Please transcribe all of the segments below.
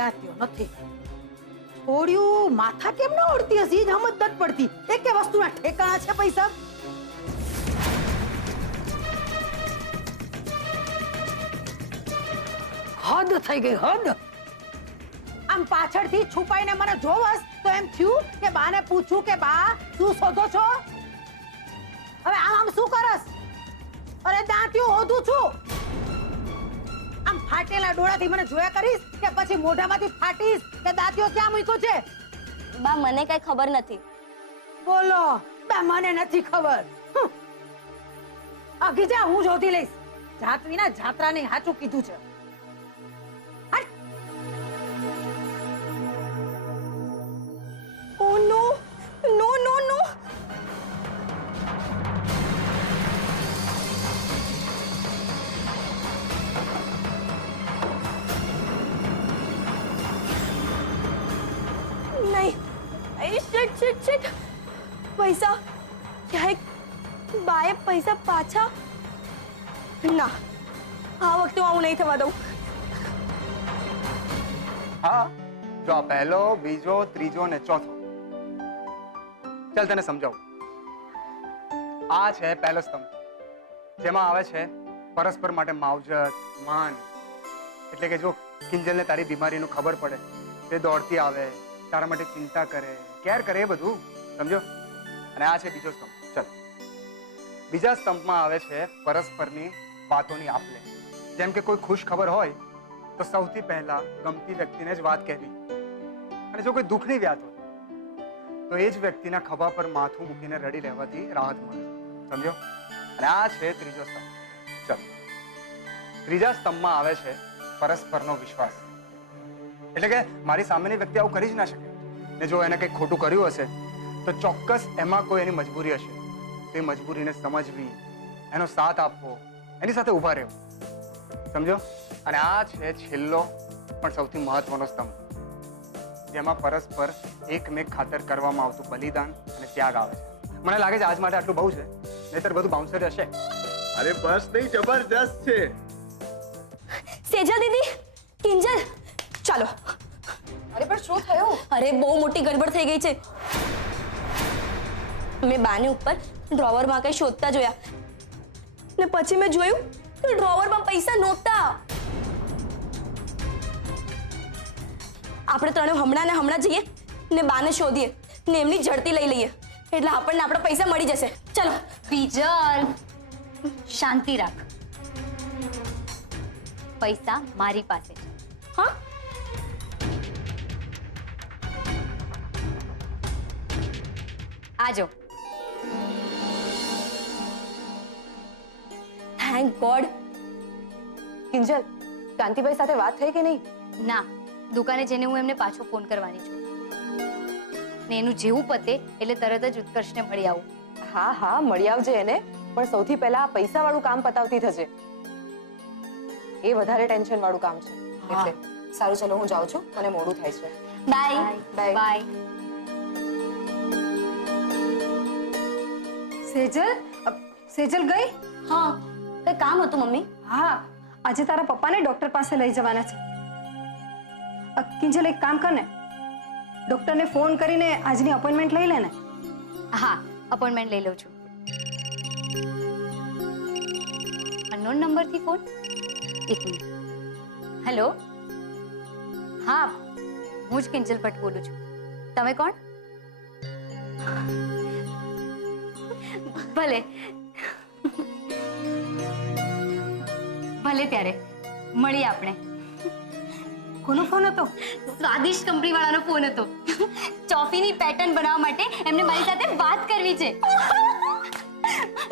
દાત્યો નથી. છોડ્યું માથા કેમ ન ઉડતી હશે? જ સમજ નથી પડતી. એકે વસ્તુના ઠેકાણા છે પૈસા? હદ થઈ ગઈ, હદ. આમ પાછળથી છુપાઈને મને જોવસ તો એમ થયું કે બાને પૂછું કે બા શું શોધો છો? હવે આમ શું કરસ? અરે દાંતિયું હોધું છું. આમ ફાટેલા ડોળાથી મને જોયા કરીશ કે પછી મોઢામાંથી ફાટીશ કે દાંતિયો ક્યાં મૂક્યો છે? બા મને કઈ ખબર નથી. બોલો બા મને નથી ખબર. અગી જા, હું શોધી લઈશ. જાત વિના જાત્રા નહીં, સાચું કીધું છે. ઓ નો નો નો નો. નહીં, શિટ શિટ શિટ. પૈસા ક્યાંય બાએ પૈસા પાછા? ના, આ વખતે હું નહીં થવા દઉં. હા, જો આ પહેલો, બીજો, ત્રીજો ને ચોથો. ચાલ તને સમજાવું. આ છે પહેલો સ્તંભ, જેમાં આવે છે પરસ્પર માટે માવજત, માન. એટલે કે જો કિંજલને તારી બીમારીનું ખબર પડે, તે દોડતી આવે, તારા માટે ચિંતા કરે, કેર કરે, એ બધું સમજો. અને આ છે બીજો સ્તંભ. ચાલ, બીજા સ્તંભમાં આવે છે પરસ્પરની વાતોની આપ-લે. જેમ કે કોઈ ખુશ ખબર હોય તો સૌથી પહેલા ગમતી વ્યક્તિને જ વાત કહેવી. અને જો કોઈ દુઃખની વાત હોય તો એ જ વ્યક્તિના ખભા પર માથું મૂકીને રડી રહેવાથી રાહત મળે. સમજો? અને આ છે ત્રીજો સ્તંભ. ચાલ, ત્રીજા સ્તંભમાં આવે છે પરસ્પરનો વિશ્વાસ. એટલે કે મારી સામેની વ્યક્તિ આવું કરી જ ના શકે, ને જો એને કંઈક ખોટું કર્યું હશે તો ચોક્કસ એમાં કોઈ એની મજબૂરી હશે. તે મજબૂરીને સમજવી, એનો સાથ આપવો, એની સાથે ઊભા રહેવું. સમજો? અને આ છે છેલ્લો પણ સૌથી મહત્વનો સ્તંભ, જેમાં પરસ્પર એકમેક ખાતર કરવામાં આવતું બલિદાન અને ત્યાગ આવે છે. મને લાગે છે આજ માટે આટલું બહુ છે, નહીતર બધું બાઉન્સર હશે. અરે બસ નહીં, જબરજસ્ત છે. સેજલ દીદી, કિંજલ, ચાલો. અરે પણ શું થયું? અરે બહુ મોટી ગડબડ થઈ ગઈ છે. મેં બાની ઉપર ડ્રોવરમાં કઈ શોધતા જોયા, ને પછી મેં જોયું તો ડ્રોવરમાં પૈસા નહોતા. આપણે ત્રણે હમણાં ને હમણાં જઈએ ને બાને શોધીએ ને એમની ઝડપી લઈ લઈએ, એટલે આપણને આપણા પૈસા મળી જશે. ચલો. બીજલ, શાંતિ રાખ. પૈસા મારી પાસે છે. હા, આજો. Thank God. કિંજલ, કાંતિભાઈ સાથે વાત થઈ કે નહીં? ના, દુકાને જઈને હું એમને પાછો ફોન કરવાની છું, ને એનું જેવું પતે એટલે તરત જ ઉત્કર્ષને મળી આવું. હા હા, મળી આવજે એને, પણ સૌથી પહેલા આ પૈસા વાળું કામ પતાવતી થજે. એ વધારે ટેન્શન વાળું કામ છે. એટલે સારું, ચલો હું જાઉં છું, મને મોડું થાય છે. બાય. બાય. બાય. સેજલ ગઈ? હા, કઈ કામ હતું મમ્મી? હા, આજે તારા પપ્પાને ડોક્ટર પાસે લઈ જવાના છે. કિંજલ, એક કામ કર ને, ડોક્ટરને ફોન કરીને આજની અપોઇન્ટમેન્ટ લઈ લે ને. હા, અપોઇન્ટમેન્ટ લઈ લઉં છું. અનનોન નંબરથી ફોન? એક મિનિટ. હેલો. હા, હું જ કિંજલ ભટ્ટ બોલું છું. તમે કોણ? ભલે ભલે, ત્યારે મળીએ આપણે. કોનો ફોન હતો? સ્વાદિષ્ટ કંપની વાળાનો ફોન હતો. ચોફીની પેટર્ન બનાવવા માટે એમને મારી સાથે વાત કરવી છે.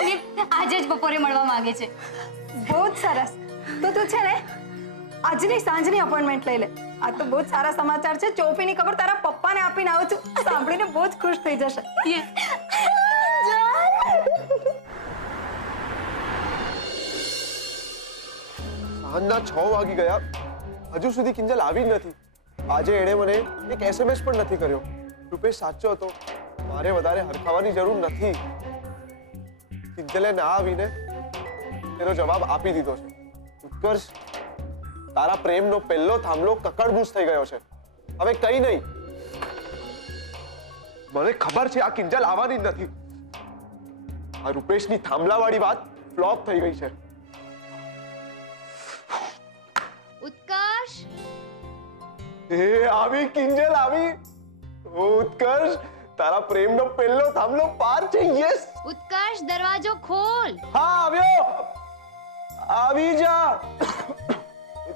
ને આજે જ બપોરે મળવા માંગે છે. બહુ જ સરસ. તો તું છે ને આજની સાંજની અપોઇન્ટમેન્ટ લઈ લે. આ તો બહુ જ સારા સમાચાર છે. ચોપીની ખબર તારા પપ્પાને આપીને આવું છું. સાંભળીને બહુ જ ખુશ થઈ જશે. સાંજના 6 વાગી ગયા, હજુ સુધી કિંજલ આવી જ નથી. આજે એણે મને એક SMS પણ નથી કર્યો. રૂપેશ સાચો હતો, મારે વધારે હરખાવાની જરૂર નથી. કિંજલે ના આવીને તેનો જવાબ આપી દીધો છે. ઉત્કર્ષ, તારા પ્રેમનો પહેલો થાંભલો કકડબૂસ થઈ ગયો છે. હવે કઈ નહીં. મને ખબર છે આ કિંજલ આવવાની જ નથી. આ રૂપેશની થાંભલાવાળી વાત ફ્લોપ થઈ ગઈ છે. ઉત્કર્ષ એ આવી કિંજલ આવી. ઉત્કર્ષ, તારા પ્રેમનો પહેલો થાંભલો પાર છે. યસ, ઉત્કર્ષ દરવાજો ખોલ. હા આવ્યો. આવી જા.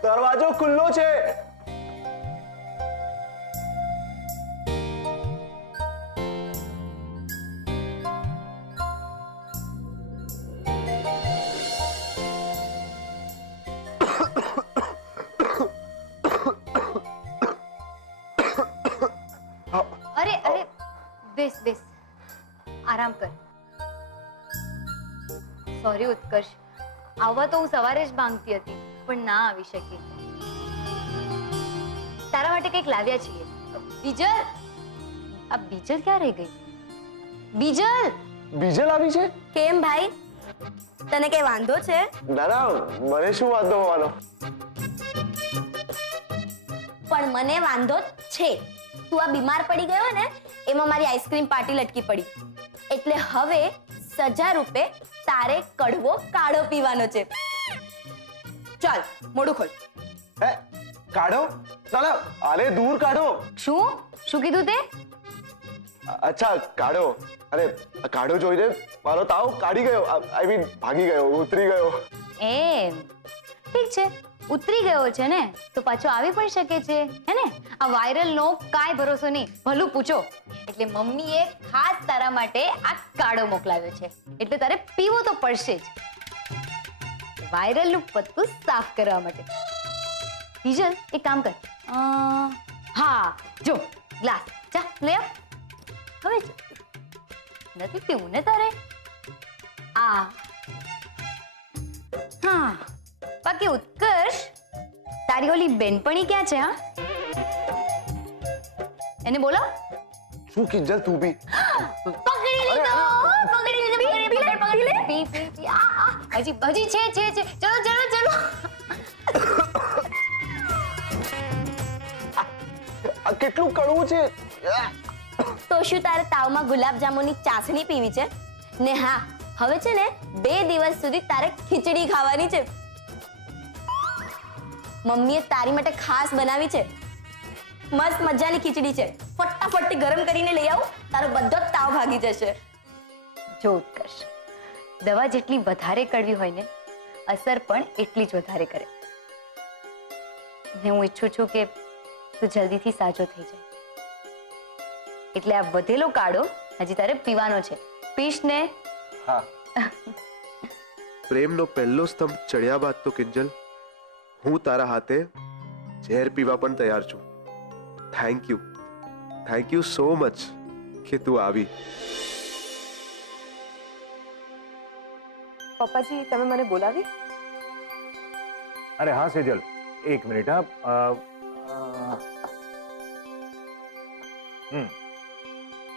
દરવાજો ખુલ્લો છે. અરે અરે બેસ બેસ, આરામ કર. સોરી ઉત્કર્ષ, આવવા તો હું સવારે જ માંગતી હતી પણ ના આવી શકી. તારા માટે કંઈક લાવ્યા છીએ. બીજલ, આ બીજલ ક્યાં રહી ગઈ? બીજલ! બીજલ આવી છે? કેમ ભાઈ, તને કઈ વાંધો છે? ના ના, મને શું વાંધો હોવાનો. પણ મને વાંધો છે. તું આ બીમાર પડી ગયો ને, એમાં મારી આઈસ્ક્રીમ પાર્ટી લટકી પડી. એટલે હવે સજા રૂપે તારે કડવો કાળો પીવાનો છે. ચાલ મોઢું ખોલ. હે, કાઢો. ના ના, આલે દૂર કાઢો. શું શું કીધું તે? અચ્છા, કાઢો. અરે કાઢો જોઈને મારો તાવ કાઢી ગયો. આઈ મીન ભાગી ગયો, ઉતરી ગયો. એમ ઠીક છે, ઉતરી ગયો છે ને તો પાછો આવી પણ શકે છે, હે ને? આ વાયરલ નો કાંઈ ભરોસો નહીં, ભલું પૂછો. એટલે મમ્મીએ ખાસ તારા માટે આ કાળો મોકલાવ્યો છે, એટલે તારે પીવો તો પડશે જ, વાયરલ નું પત્તું સાફ કરવા માટે. બીજલ એક કામ કર, હા જો ગ્લાસ, જા લે આવ. હવે નથી પીવું ને તારે? આ હા, બાકી ઉત્કર્ષ, તારી ઓલી બેનપણી ક્યાં છે? હા, એને બોલો. શું કિંજલ, તું બી? પકડી લીધો, પકડી લીધો, પકડી લે. પી પી પી. હજી હજી છે. ચલો ચલો ચલો. આ કેટલું કડવું છે. તો શું તારે તાવમાં ગુલાબ જામુનની ચાસણી પીવી છે ને? હા, હવે છે ને 2 દિવસ સુધી તારે ખીચડી ખાવાની છે. મમ્મીએ તારી માટે ખાસ બનાવી છે. મસ્ત મજાની ખીચડી છે. ફટાફટ ગરમ કરીને લઈ આવ, તારો બધો જ તાવ ભાગી જશે. જો ઉત્કર્ષ, દવા જેટલી વધારે કડવી હોય ને, અસર પણ એટલી જ વધારે કરે. ને હું ઈચ્છું છું કે તું જલ્દીથી સાજો થઈ જાય. એટલે આ વધેલો કાળો હજી તારે પીવાનો છે. પીશ ને? હા. પ્રેમનો પહેલો સ્તંભ ચડ્યા બાદ તો કિંજલ, હું તારા હાથે ઝેર પીવા પણ તૈયાર છું. થેન્ક યુ સો મચ કે તું આવી. પપ્પાજી, તમે મને બોલાવી? અરે હા સેજલ, એક મિનિટ. હા,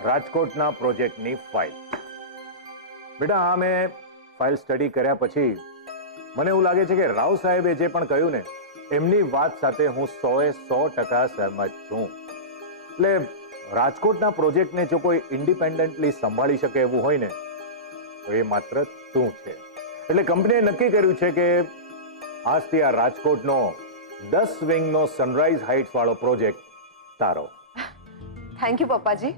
રાજકોટના પ્રોજેક્ટની ફાઇલ. બેટા, આ મેં ફાઇલ સ્ટડી કર્યા પછી મને એવું લાગે છે કે રાવ સાહેબે જે પણ કહ્યું ને, એમની વાત સાથે હું 100% સહમત છું. એટલે રાજકોટના પ્રોજેક્ટને જો કોઈ ઇન્ડિપેન્ડન્ટલી સંભાળી શકે એવું હોય ને, તો એ માત્ર તું છે. એટલે કંપનીએ નક્કી કર્યું છે કે આજથી આ રાજકોટનો 10 વિંગનો સનરાઈઝ હાઇટ્સ વાળો પ્રોજેક્ટ તારો. થેન્ક યુ પપ્પાજી.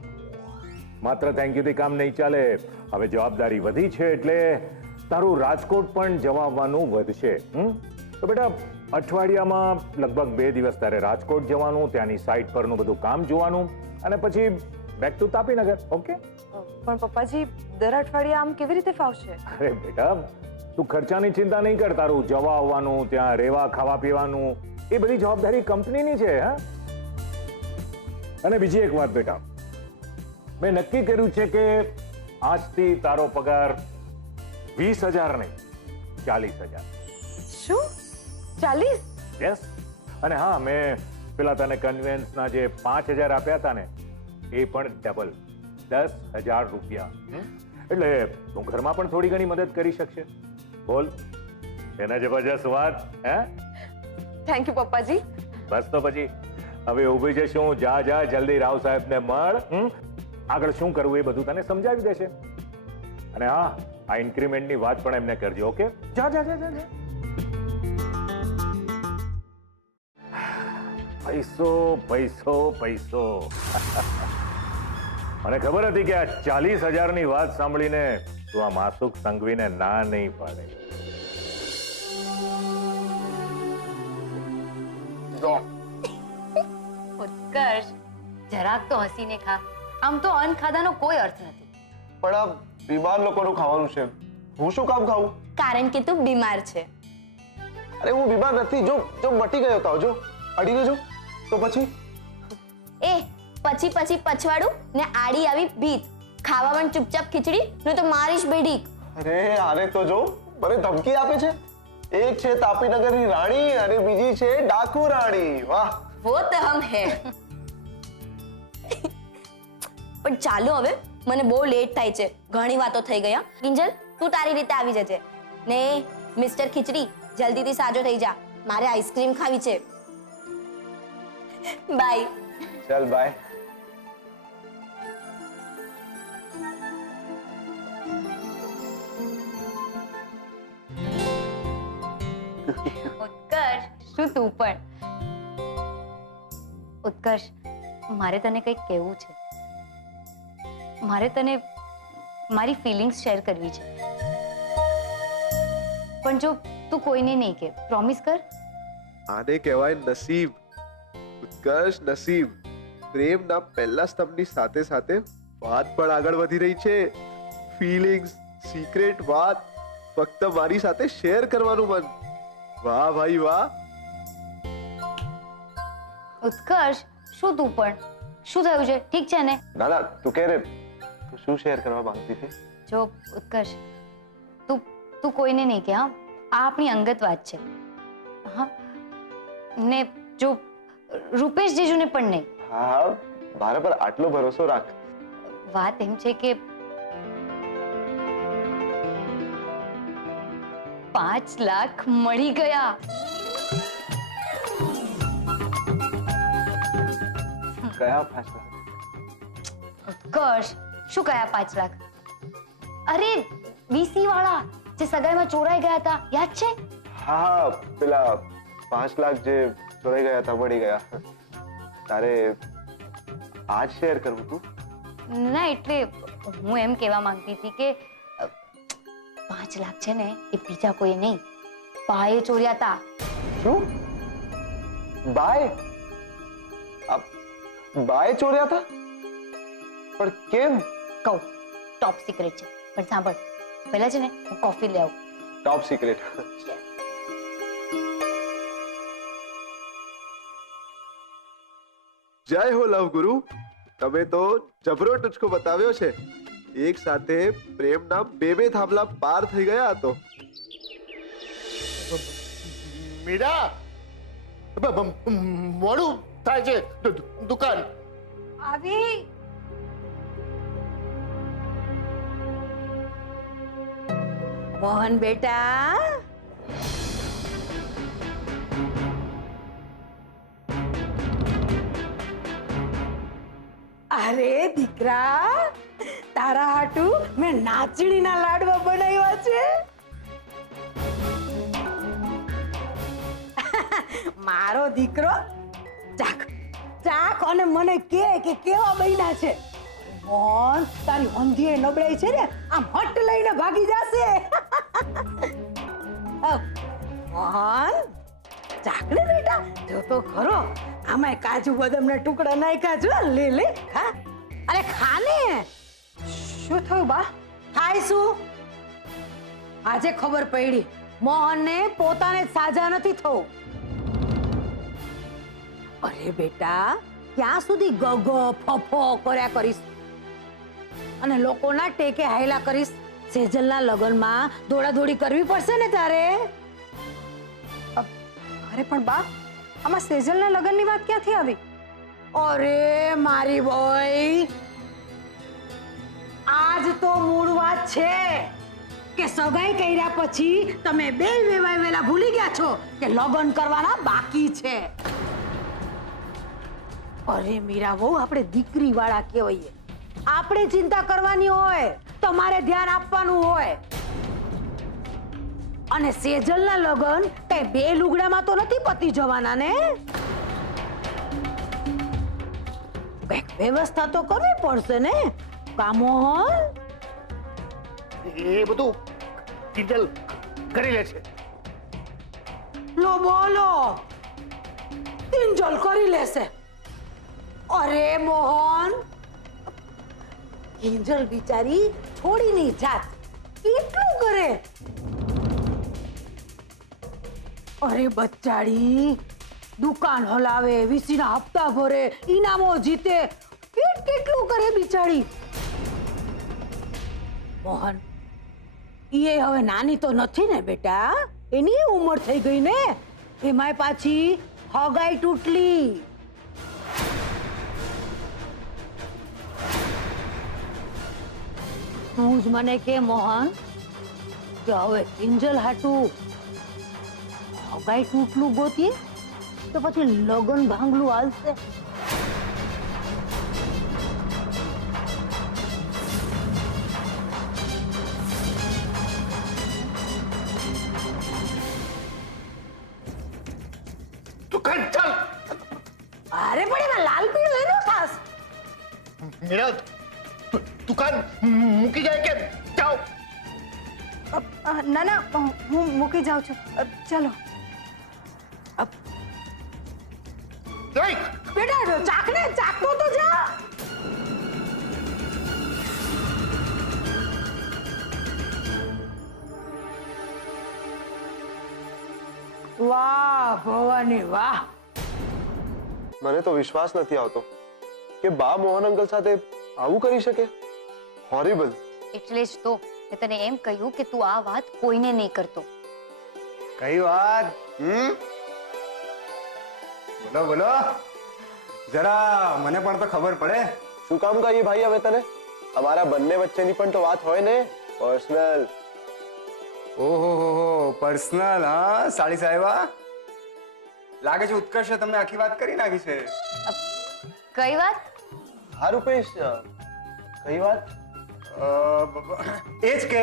માત્ર થેન્ક યુથી કામ નહીં ચાલે. હવે જવાબદારી વધી છે એટલે તારું રાજકોટ પણ જવા આવવાનું વધશે. તો બેટા, અઠવાડિયામાં લગભગ 2 દિવસ તારે રાજકોટ જવાનું, ત્યાંની સાઇટ પરનું બધું કામ જોવાનું, અને પછી બેક ટુ તાપીનગર. ઓકે? પણ પપ્પાજી, દર અઠવાડિયે આમ કેવી રીતે ફાવશે? અરે બેટા, તું ખર્ચાની ચિંતા નહીં કર. તારું જવા આવવાનું, ત્યાં રહેવા ખાવા પીવાનું, એ બધી જવાબદારી કંપનીની છે. હા, અને બીજી એક વાત બેટા, મેં નક્કી કર્યું છે કે આજથી તારો પગાર 20,000 નહીં, 40,000. શું? 40? યસ. અને હા, મેં પેલા તને કન્વેન્સના જે 5,000 આપ્યા હતા ને, એ પણ ડબલ, 10,000 રૂપિયા. એટલે તું ઘરમાં પણ થોડી ઘણી મદદ કરી શકશે. બોલ, એના જબરજસ્ત વાત. હે? Thank you પપ્પાજી. બસ તો પછી હવે ઊભી જશું. જા જા જલ્દી રાવ સાહેબને મળ. આગળ શું કરવું એ બધું તને સમજાવી દેશે. અને હા, આ ઇન્ક્રીમેન્ટની વાત પણ એમને કરજો. ઓકે, જા જા જા જા. પૈસો પૈસો પૈસો. મને ખબર હતી કે આ 40,000ની વાત સાંભળીને તું આ માસુક સંઘવીને ના નહીં પાડે. ઉત્કર્ષ, જરાક તો હસીને ખા. આમ તો અન્ન ખાધાનો કોઈ અર્થ નથી. પણ આ બીમાર લોકોનું ખાવાનું છે, હું શું કામ ખાવું? કારણ કે તું બીમાર છે. અરે હું બીમાર નથી. જો જો મટી ગયો તો જો અડીને જો તો પછી એ પછી પછી પછવાડું ને આડી આવી ભીત. ખાવામાં ચૂપચાપ ખીચડી ને તો મારીશ બેડી. અરે આને તો જો મને ધમકી આપે છે. એક છે તાપીનગરની રાણી અને બીજી છે ડાકુ રાણી. વાહ, वो तो हम है. પણ ચાલો હવે, મને બહુ લેટ થાય છે. ઘણી વાતો થઈ ગઈ. કિંજલ, તું તારી રીતે આવી જજે. ને મિસ્ટર ખીચડી, જલ્દીથી સાજો થઈ જા. મારે આઈસ્ક્રીમ ખાવી છે. બાય. ચાલ બાય. ઉત્કર્ષ, શું તું પણ? ઉત્કર્ષ, મારે તને કંઈક કહેવું છે. મારે તને મારી ફિલિંગ્સ શેર કરવી છે. પણ જો તું કોઈને નહીં કે, પ્રોમિસ કર. આને કહેવાય નસીબ. ઉત્કર્ષ, નસીબ. પ્રેમના પહેલા સ્તંભની સાથે સાથે વાત પણ આગળ વધી રહી છે. ફિલિંગ્સ, સિક્રેટ વાત ફક્ત મારી સાથે શેર કરવાનું મન. વાહ ભાઈ વાહ. ઉત્કર્ષ, શું તું પણ? શું થયું છે? ઠીક છે ને? ના ના, તું કહે રે, તું શું શેર કરવા માંગતી હતી? જો ઉત્કર્ષ, તું કોઈને નહીં કે. હા, આ આપણી અંગત વાત છે. હા, ને જો રૂપેશ જીજુને પણ નહીં. હા, મારા પર આટલો ભરોસો રાખ. વાત એમ છે કે 5 લાખ મળી ગયા. કયા 5 લાખ? ઉત્કર્ષ, શું કયા 5 લાખ? અરે વીસી વાળા જે સગાઈમાં ચોરાઈ ગયા હતા, યાદ છે? હા, પેલા 5 લાખ જે ચોરાઈ ગયા હતા, મળી ગયા. તારે આજ શેર કરવું તું? ના, એટલે હું એમ કહેવા માંગતી હતી કે 5 લાખ છે ને, એ બીજા કોઈ નહીં, બાએ ચોર્યા હતા. શું? બાય? બાય ચોર્યા હતા? પણ કેમ? કહું, ટોપ સિક્રેટ છે. પણ સાંભળ, પહેલા છે ને હું કોફી લઈ આવું. Top secret. જય હો લવ ગુરુ. તમે તો જબરો ટુચકો બતાવ્યો છે. એક સાથે પ્રેમના બે થાંભલા પાર થઈ ગયા હતો. મીરા, મોડું થાય છે. દુકાન આવી. મોહન બેટા, અરે દીકરા, તારા હાટુ મેં નાચણીના લાડવા બનાવ્યા છે. મારો દીકરો ચાખ ચાખ અને મને કે કેવા બન્યા છે. મોહન, તારી ઊંધી નબળાઈ છે ને, આમ હટ લઈને ભાગી જશે. મોહન, ચાખ ને બેટા, જો તો ખરો, આમાં કાજુ બદામના ટુકડા નાખ્યા છે. લે લે, ખા. અરે ખા ને. શું થયું બા? થાય શું? આજે ખબર પડી, મોહનને પોતાને જ સાજા નથી થવું. અરે બેટા, ક્યાં સુધી ગગ ફફો કર્યા કરીશ અને લોકોના ટેકે હાયલા કરીશ? સેજલના લગ્નમાં દોડાદોડી કરવી પડશે ને તારે. અરે પણ બા, આમાં સેજલના લગ્નની વાત ક્યાંથી આવી? અરે મારી બોય, આજ તો મૂળ વાત છે. કે સગાઈ કર્યા પછી તમે બે વેલા ભૂલી ગયા છો કે લગ્ન કરવાના બાકી છે? અરે મીરા વહુ, આપણે દીકરી વાળા કહેવાય. આપણે ચિંતા કરવાની હોય, તમારે ધ્યાન આપવાનું હોય. અને સેજલના લગ્ન કઈ બે લુગડામાં તો નથી પતી જવાના ને. કઈક વ્યવસ્થા તો કરવી પડશે ને કામોહન. એ બધું કિંજલ કરી લે છે. લો બોલો, કિંજલ કરી લેશે. અરે મોહન, કિંજલ બિચારી છોડીની જાત કેટલું કરે. અરે બચ્ચાડી, દુકાન હલાવે, વીસીના હપ્તા ભરે, ઇનામો જીતે, કેટલું કરે બિચારી. મોહન, એ હવે નાની તો નથી ને બેટા, એની ઉંમર થઈ ગઈ ને. એમાંય પાછી હગાઈ તૂટલી. તું જ મને કે મોહન, કે હવે કિંજલ હાટું હગાઈ તૂટલું ગોતીએ તો પછી લગન ભાંગલું હાલશે? દુકાન ચાલ. અરે પણ એમાં લાલ પીળો એનો ખાસ. મીરા, દુકાન મૂકી જાય કે જાઓ. ના હું મૂકી જાઉં છું. ચલો. નહીં. બેટા ચાખતો તો જા. વાહ ભવાની વાહ. મને તો વિશ્વાસ નથી આવતો કે બા મોહન અંકલ સાથે આવું કરી શકે. હોરિબલ. એટલે જ તો મેં તને એમ કહ્યું કે તું આ વાત કોઈને નહીં કરતો. કઈ વાત? બોલો બોલો, જરા મને પણ તો ખબર પડે. શું કામ કહીએ ભાઈ હવે તને? અમારા બંને વચ્ચેની પણ તો વાત હોય ને, પર્સનલ. ઓહો હો, પર્સનલ. હા સાળી સાહેબા, લાગે છે ઉત્કર્ષે તમને આખી વાત કરી નાખી છે. કઈ વાત? હા રૂપેશ, કઈ વાત? એ જ કે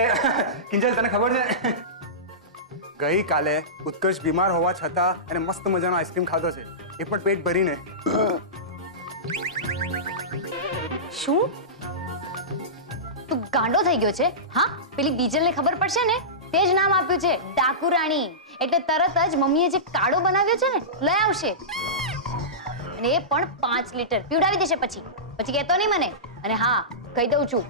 કિંજલ, તને ખબર છે ગઈકાલે ઉત્કર્ષ બીમાર હોવા છતાં એને મસ્ત મજાનો આઈસ્ક્રીમ ખાધો છે, એ પણ પેટ ભરીને. શું તું ગાંડો થઈ ગયો છે? હા, પેલી બીજલને ખબર પડશે ને, તે જ નામ આપ્યું છે ડાકુ રાણી. એટલે તરત જ મમ્મીએ જે કાળો બનાવ્યો છે ને લઈ આવશે, અને એ પણ 5 લીટર પીવડાવી દેશે. પછી કહેતો નહીં મને. અને હા, કહી દઉં છું,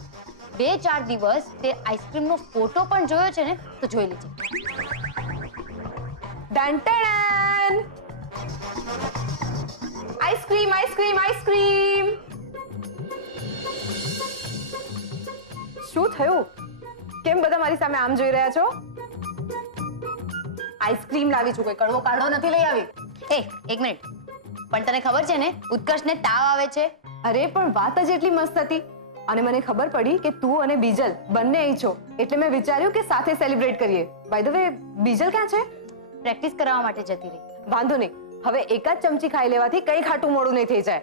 2-4 દિવસ તે આઈસ્ક્રીમનો ફોટો પણ જોયો છે ને તો જોઈ લેજે. Done ice cream ice cream ice cream. શું થયું? કેમ બધા મારી સામે આમ જોઈ રહ્યા છો? આઈસ્ક્રીમ લાવી છું, કોઈ કડવો કાઢો નથી લઈ આવી. એ એક મિનિટ, પણ તને ખબર છે ને ઉત્કર્ષને તાવ આવે છે? અરે પણ વાત જ એટલી મસ્ત હતી, અને મને ખબર પડી કે તું અને બીજલ બંને અહીં છો, એટલે મેં વિચાર્યું કે સાથે સેલિબ્રેટ કરીએ. બાય ધ વે, બીજલ ક્યાં છે? પ્રેક્ટિસ કરાવવા માટે જતી રહી. વાંધો નહીં, હવે એક જ ચમચી ખાઈ લેવાથી કઈ ખાટું મોડું નહીં થઈ જાય.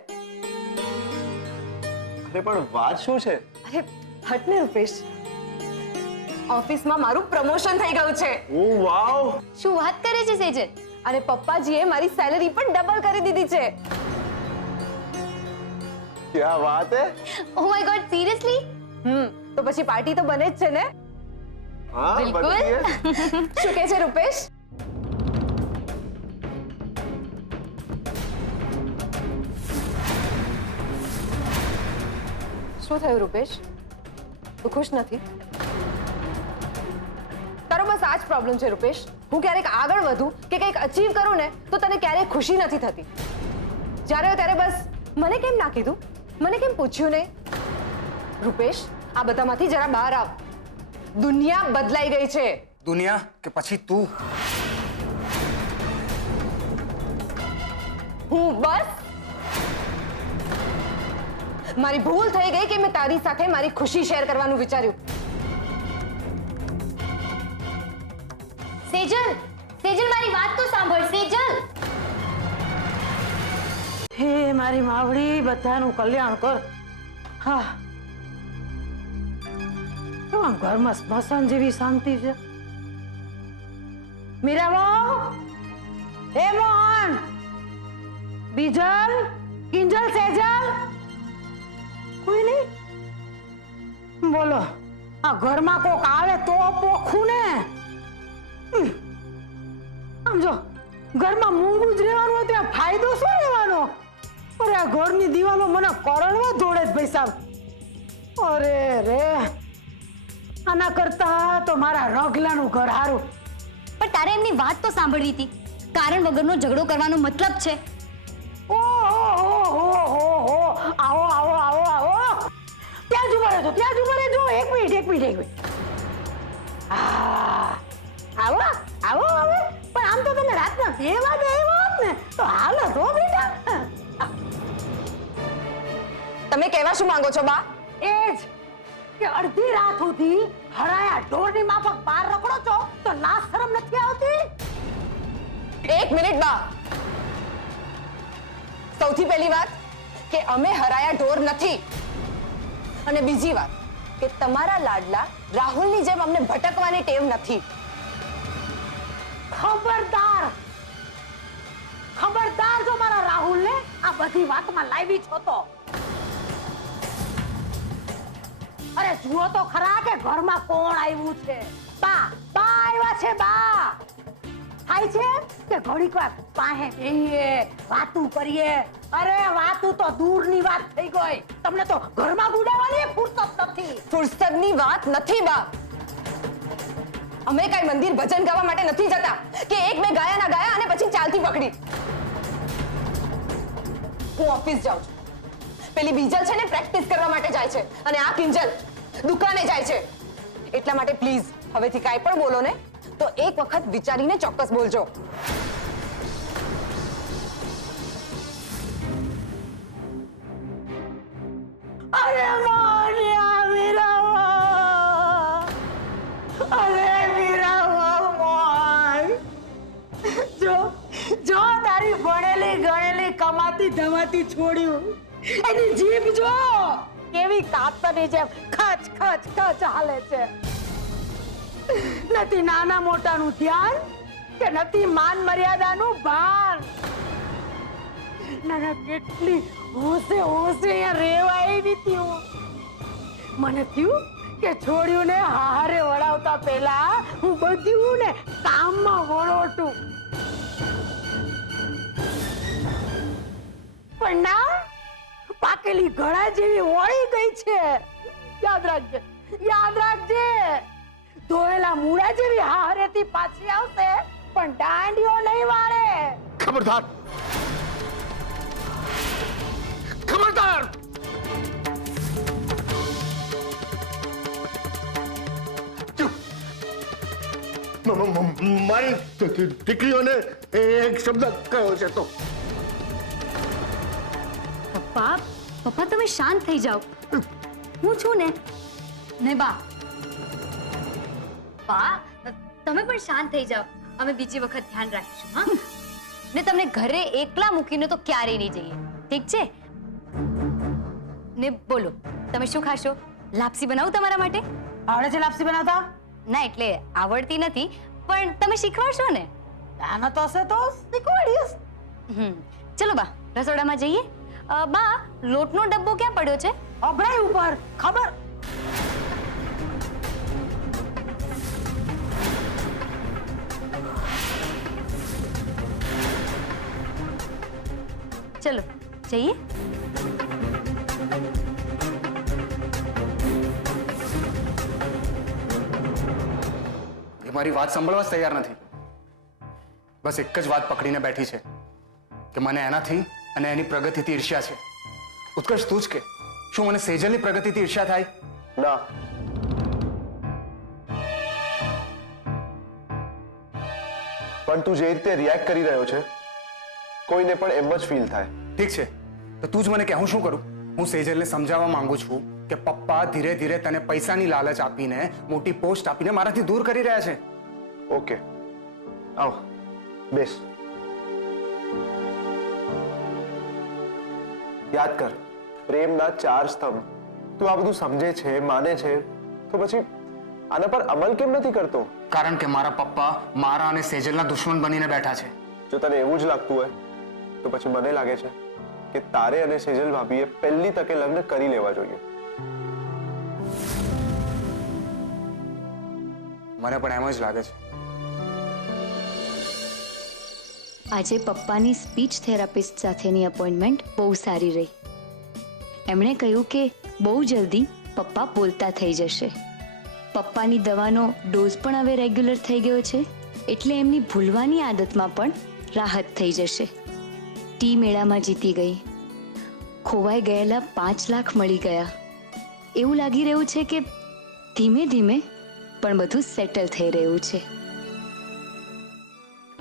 અરે પણ વાત શું છે? અરે હટ ને રૂપેશ, ઓફિસમાં મારું પ્રમોશન થઈ ગયું છે. ઓ વાવ! શું વાત કરે છે સેજલ? અને પપ્પાજીએ મારી સેલરી પણ ડબલ કરી દીધી છે. ક્યાં વાત હે? Oh my God, seriously? તો પછી પાર્ટી તો બને જ છે ને? હા, બિલકુલ. બની ગઈ. શું કહે છે રૂપેશ? શું થયું રૂપેશ? તું ખુશ નથી? તારો બસ આ જ પ્રોબ્લેમ છે રૂપેશ. હું ક્યારેક આગળ વધું કે કંઈક અચીવ કરું ને તો તને ક્યારેય ખુશી નથી થતી. જ્યારે ત્યારે બસ મને કેમ ના કીધું, મને કેમ પૂછ્યું નહીં? રૂપેશ, આ બધામાંથી જરા બહાર આવ. દુનિયા બદલાઈ ગઈ છે. દુનિયા કે પછી તું? હું બસ મારી ભૂલ થઈ ગઈ કે મેં તારી સાથે મારી ખુશી શેર કરવાનું વિચાર્યું. સેજલ, સેજલ મારી વાત તો સાંભળ સેજલ. હે મારી માવડી, બધાનું કલ્યાણ કર. હા, કેમ આમ ઘરમાં સ્મશાન જેવી શાંતિ છે? મીરાબા, હે મોહન, બીજલ, કિંજલ, સેજલ, કોઈ નહીં? બોલો, આ ઘરમાં કોક આવે તો પોખું ને. આમ જો, ઘરમાં મૂંગું જ રહેવાનું હોય ત્યાં ફાયદો શું લેવાનો? અરે આ ઘરની દિવાલો મને કરડવા દોડે જ ભાઈ સાહેબ. અરે રે, આના કરતા તો મારા રગલાનું ઘર હારું. પણ તારે એમની વાત તો સાંભળવી હતી. કારણ વગરનો ઝઘડો કરવાનો મતલબ છે. ઓહો, આવો આવો આવો આવો, ત્યાં જ ઉભા રહેજો, ત્યાં જ ઉભા રહેજો. એક મિનિટ. આવો આવો આવો. પણ આમ તો તમે રાતના 2 વાગે આવ્યા હોત ને તો હાલ હતો બેટા. તમે કહેવા શું માંગો છો બા? એ જ કે અડધી રાત સુધી હરાયા ઢોરની માફક બહાર રખડો છો તો લાજ શરમ નથી આવતી? 1 મિનિટ બા. સૌથી પહેલી વાત કે અમે હરાયા ઢોર નથી, અને બીજી વાત કે તમારા લાડલા રાહુલની જેમ અમને ભટકવાની ટેવ નથી. ખબરદાર જો મારા રાહુલને આ બધી વાતમાં લાવી છો તો. અરે જુઓ તો ખરા કે ઘરમાં કોણ આવ્યું છે. બા આવ્યા છે. બા થાય છે કે ઘડીક વાર પાસે બેહીએ, વાતું કરીએ. અરે વાતું તો દૂરની વાત થઈ ગઈ, તમને તો ઘરમાં ગુડાવવાની ફુરસત નથી. ફુરસદની વાત નથી બા. અમે કઈ મંદિર ભજન ગાવા માટે નથી જતા કે 1-2 ગાયા અને પછી ચાલતી પકડી. હું ઓફિસ જાઉં છું. પેલી બીજલ છે ને પ્રેક્ટિસ કરવા માટે જાય છે, અને આ કિંજલ દુકાને જાય છે. એટલા માટે પ્લીઝ હવેથી કાંઈ પણ બોલો ને તો એક વખત વિચારીને ચોક્કસ બોલજો. અરે મોનિયા મીરાવા, અરે મીરાવા મોન, જો તારી ભણેલી ગણેલી કમાતી ધમાતી છોડ્યું, એની જીભ જો કેવી કાતરની જેમ ખચ ખચ ખચ હાલે છે. નથી નાના મોટાનું ધ્યાન કે નથી માન મર્યાદાનું ભાન. ના કેટલી હોશે અહીંયા રેવાય નથી. મને થયું કે છોડ્યું ને હારે વળાવતા પહેલા હું બધું ને કામમાં વળોટું. પણ ના, પાકેલી ઘડા જેવી વળી ગઈ છે. યાદ રાખજે. ધોયેલા મૂળા જેવી હારેથી પાછી આવશે પણ દાંડીઓ નહીં વાળે. ખબરદાર. મારી દીકરીઓને એક શબ્દ કયો છે તો? પપ્પા તમે શાંત થઈ જાઓ. હું છું ને બા તમે પણ શાંત થઈ જાઓ. અમે બીજી વખત ધ્યાન રાખીશું. હા, ને તમને ઘરે એકલા મૂકીને તો ક્યારેય નહીં જઈએ. ઠીક છે ને? બોલો તમે શું ખાશો? લાપસી બનાવું તમારા માટે? આવડે છે લાપસી બનાવતા? ના એટલે આવડતી નથી, પણ તમે શીખવાડશો ને? આનો તો હશે તો શીખવાડીશ. ચલો બા રસોડામાં જઈએ. બા લોટનો ડબ્બો ક્યાં પડ્યો છે? અભરાઈ ઉપર. ખબર ચલો જઈએ. એ મારી વાત સાંભળવા જ તૈયાર નથી. બસ એક જ વાત પકડીને બેઠી છે કે મને એનાથી અને એની પ્રગતિથી ઈર્ષ્યા છે. ઉત્કર્ષ તું જ કે શું મને સેજલની પ્રગતિથી ઈર્ષ્યા થાય? ના, પણ તું જે રીતે રિએક્ટ કરી રહ્યો છે કોઈને પણ એમ જ ફીલ થાય. ઠીક છે તો તું જ મને કે હું શું કરું? હું સેજલને સમજાવવા માંગુ છું કે પપ્પા ધીરે ધીરે તને પૈસાની લાલચ આપીને મોટી પોસ્ટ આપીને મારાથી દૂર કરી રહ્યા છે. ઓકે, આવ બેસ. યાદ કર, પ્રેમના 4 સ્તંભ. તું આ બધું સમજે છે, માને છે, તો પછી આના પર અમલ કેમ નથી કરતો? કારણ કે મારા પપ્પા મારા અને સેજલના દુશ્મન બનીને બેઠા છે. જો તને એવું જ લાગતું હોય તો પછી મને લાગે છે કે તારે અને સેજલ ભાભીએ પહેલી તકે લગ્ન કરી લેવા જોઈએ. મને પણ એમ જ લાગે છે. આજે પપ્પાની સ્પીચ થેરાપિસ્ટ સાથેની અપોઇન્ટમેન્ટ બહુ સારી રહી. એમણે કહ્યું કે બહુ જલ્દી પપ્પા બોલતા થઈ જશે. પપ્પાની દવાનો ડોઝ પણ હવે રેગ્યુલર થઈ ગયો છે, એટલે એમની ભૂલવાની આદતમાં પણ રાહત થઈ જશે. ટી મેળામાં જીતી ગઈ. ખોવાઈ ગયેલા 5 લાખ મળી ગયા. એવું લાગી રહ્યું છે કે ધીમે ધીમે પણ બધું સેટલ થઈ રહ્યું છે.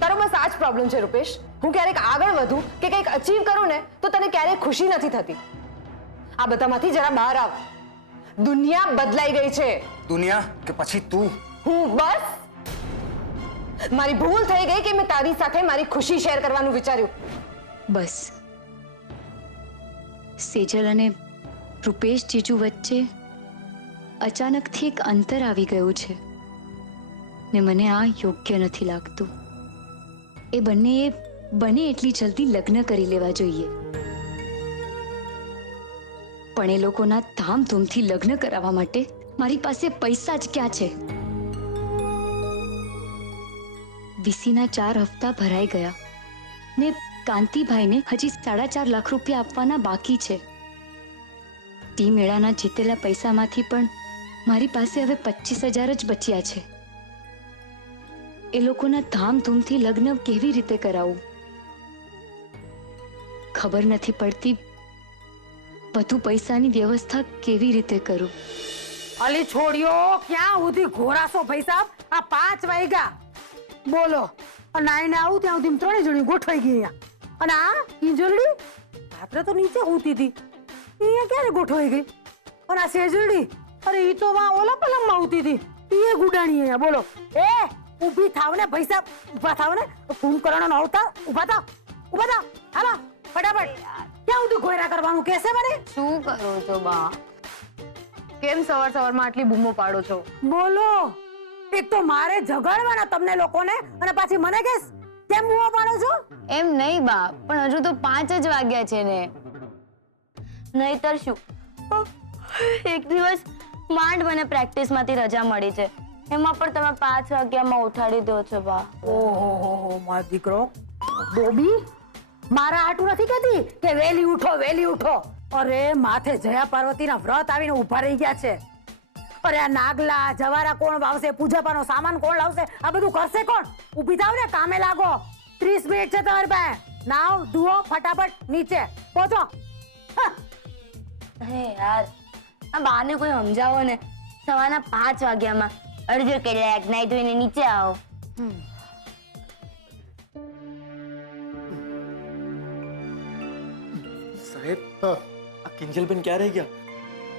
તારો બસ આ જ પ્રોબ્લેમ છે રૂપેશ. હું ક્યારેક આગળ વધું કે કંઈક અચીવ કરું ને તો તને ક્યારેય ખુશી નથી થતી. આ બધામાંથી જરા બહાર આવ. દુનિયા બદલાઈ ગઈ છે. દુનિયા કે પછી તું? હું બસ મારી ભૂલ થઈ ગઈ કે મેં તારી સાથે મારી ખુશી શેર કરવાનું વિચાર્યું. બસ સેજલ અને રૂપેશ જીજુ વચ્ચે અચાનકથી એક અંતર આવી ગયું છે ને મને આ યોગ્ય નથી લાગતું. એ બંનેએ બને એટલી જલ્દી લગ્ન કરી લેવા જોઈએ. પણ એ લોકોના ધામધૂમથી લગ્ન કરાવવા માટે મારી પાસે પૈસા જ ક્યાં છે? વીસીના 4 હપ્તા ભરાઈ ગયા ને કાંતિભાઈને હજી 4.5 લાખ રૂપિયા આપવાના બાકી છે. ટી મેળાના જીતેલા પૈસામાંથી પણ મારી પાસે હવે 25,000 જ બચ્યા છે. એ લોકોના ધામધૂમથી લગ્ન કેવી રીતે કરાવું? ખબર નથી પડતી બધું પૈસાની વ્યવસ્થા કેવી રીતે કરું. અલી છોડ્યો, ક્યાં સુધી ઘોરાશો પૈસા? આ 5 વાગ્યા બોલો. નાઈને આવું ત્યાં સુધી 3 જણી ગોઠવાઈ ગઈ અહીંયા. અને આ કિંજલડી રાત્રે તો નીચે સૂતી હતી, અહીંયા ક્યારે ગોઠવાઈ ગઈ? અને આ સેજલડી, અરે ઈ તો વાં ઓલા પલંગમાં સૂતી હતી, ઈ ગુડાણી અહીંયા. બોલો એ ઊભી થાવ ને પૈસા, ઊભા થાવ ને. કુંભકર્ણનો અવતાર, ઊભા થાવ, ઊભા થાવ. હાલો ફટાફટ. ક્યાં સુધી ઘોયરા કરવાનું કહેશે મને? શું કરો છો બા? કેમ સવાર સવારમાં આટલી બૂમો પાડો છો? બોલો, એક તો મારે જગાડવાના તમને લોકોને અને પાછી મને કેસ કેમ બૂમો પાડો છો? એમ નહીં બા, પણ હજુ તો 5 જ વાગ્યા છે ને. નહીતર શું, એક દિવસ માંડ મને પ્રેક્ટિસમાંથી રજા મળી છે, એમાં પણ તમે 5 વાગ્યામાં ઉઠાડી દો છો બા. ઓહો મારો દીકરો ડોબી, મારા હાટું નથી કહેતી કે વેલી ઉઠો વેલી ઉઠો. અરે માથે જયા પાર્વતીના વ્રત આવીને ઊભા રહી ગયા છે. અરે આ નાગલા જવારા કોણ વાવશે, પૂજાપાનો સામાન કોણ લાવશે, આ બધું કરશે કોણ? ઊભી થાવ ને, કામે લાગો. 30 મિનિટ છે તમારી પાસે. નાવ ધુઓ ફટાફટ નીચે પહોંચો. હે યાર, આ બાને કોઈ સમજાવો ને. સવારના 5 વાગ્યામાં અડધો કલાક નાઈ ધોઈને નીચે આવો. સાહેબ, આ કિંજલબેન ક્યાં રહી ગયા?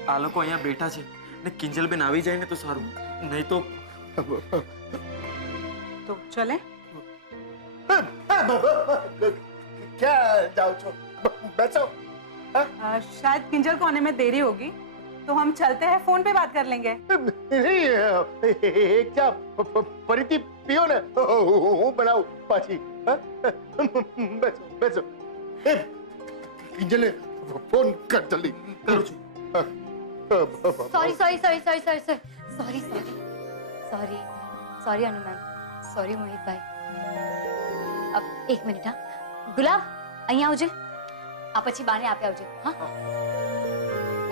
આ લોકો અહીંયા બેઠા છે ને કિંજલબેન આવી જાય ને તો સારું, નહીં તો ચલે. ક્યાં જાઓ છો? बैठो। शायद किंजल को आने में देरी होगी तो हम चलते हैं, फोन पे बात कर लेंगे। नहीं, एक क्या परिति पियो ने, હું બનાવું પાછી. બેસો બેસો. કિંજલે ફોન કર જલ્દી. કરું છું. સોરી અનુ મેમ, સોરી મોહિતભાઈ. એક મિનિટ હા. ગુલાબ અહીંયા આવજે, આ પછી બાને આપી આવજે. હા,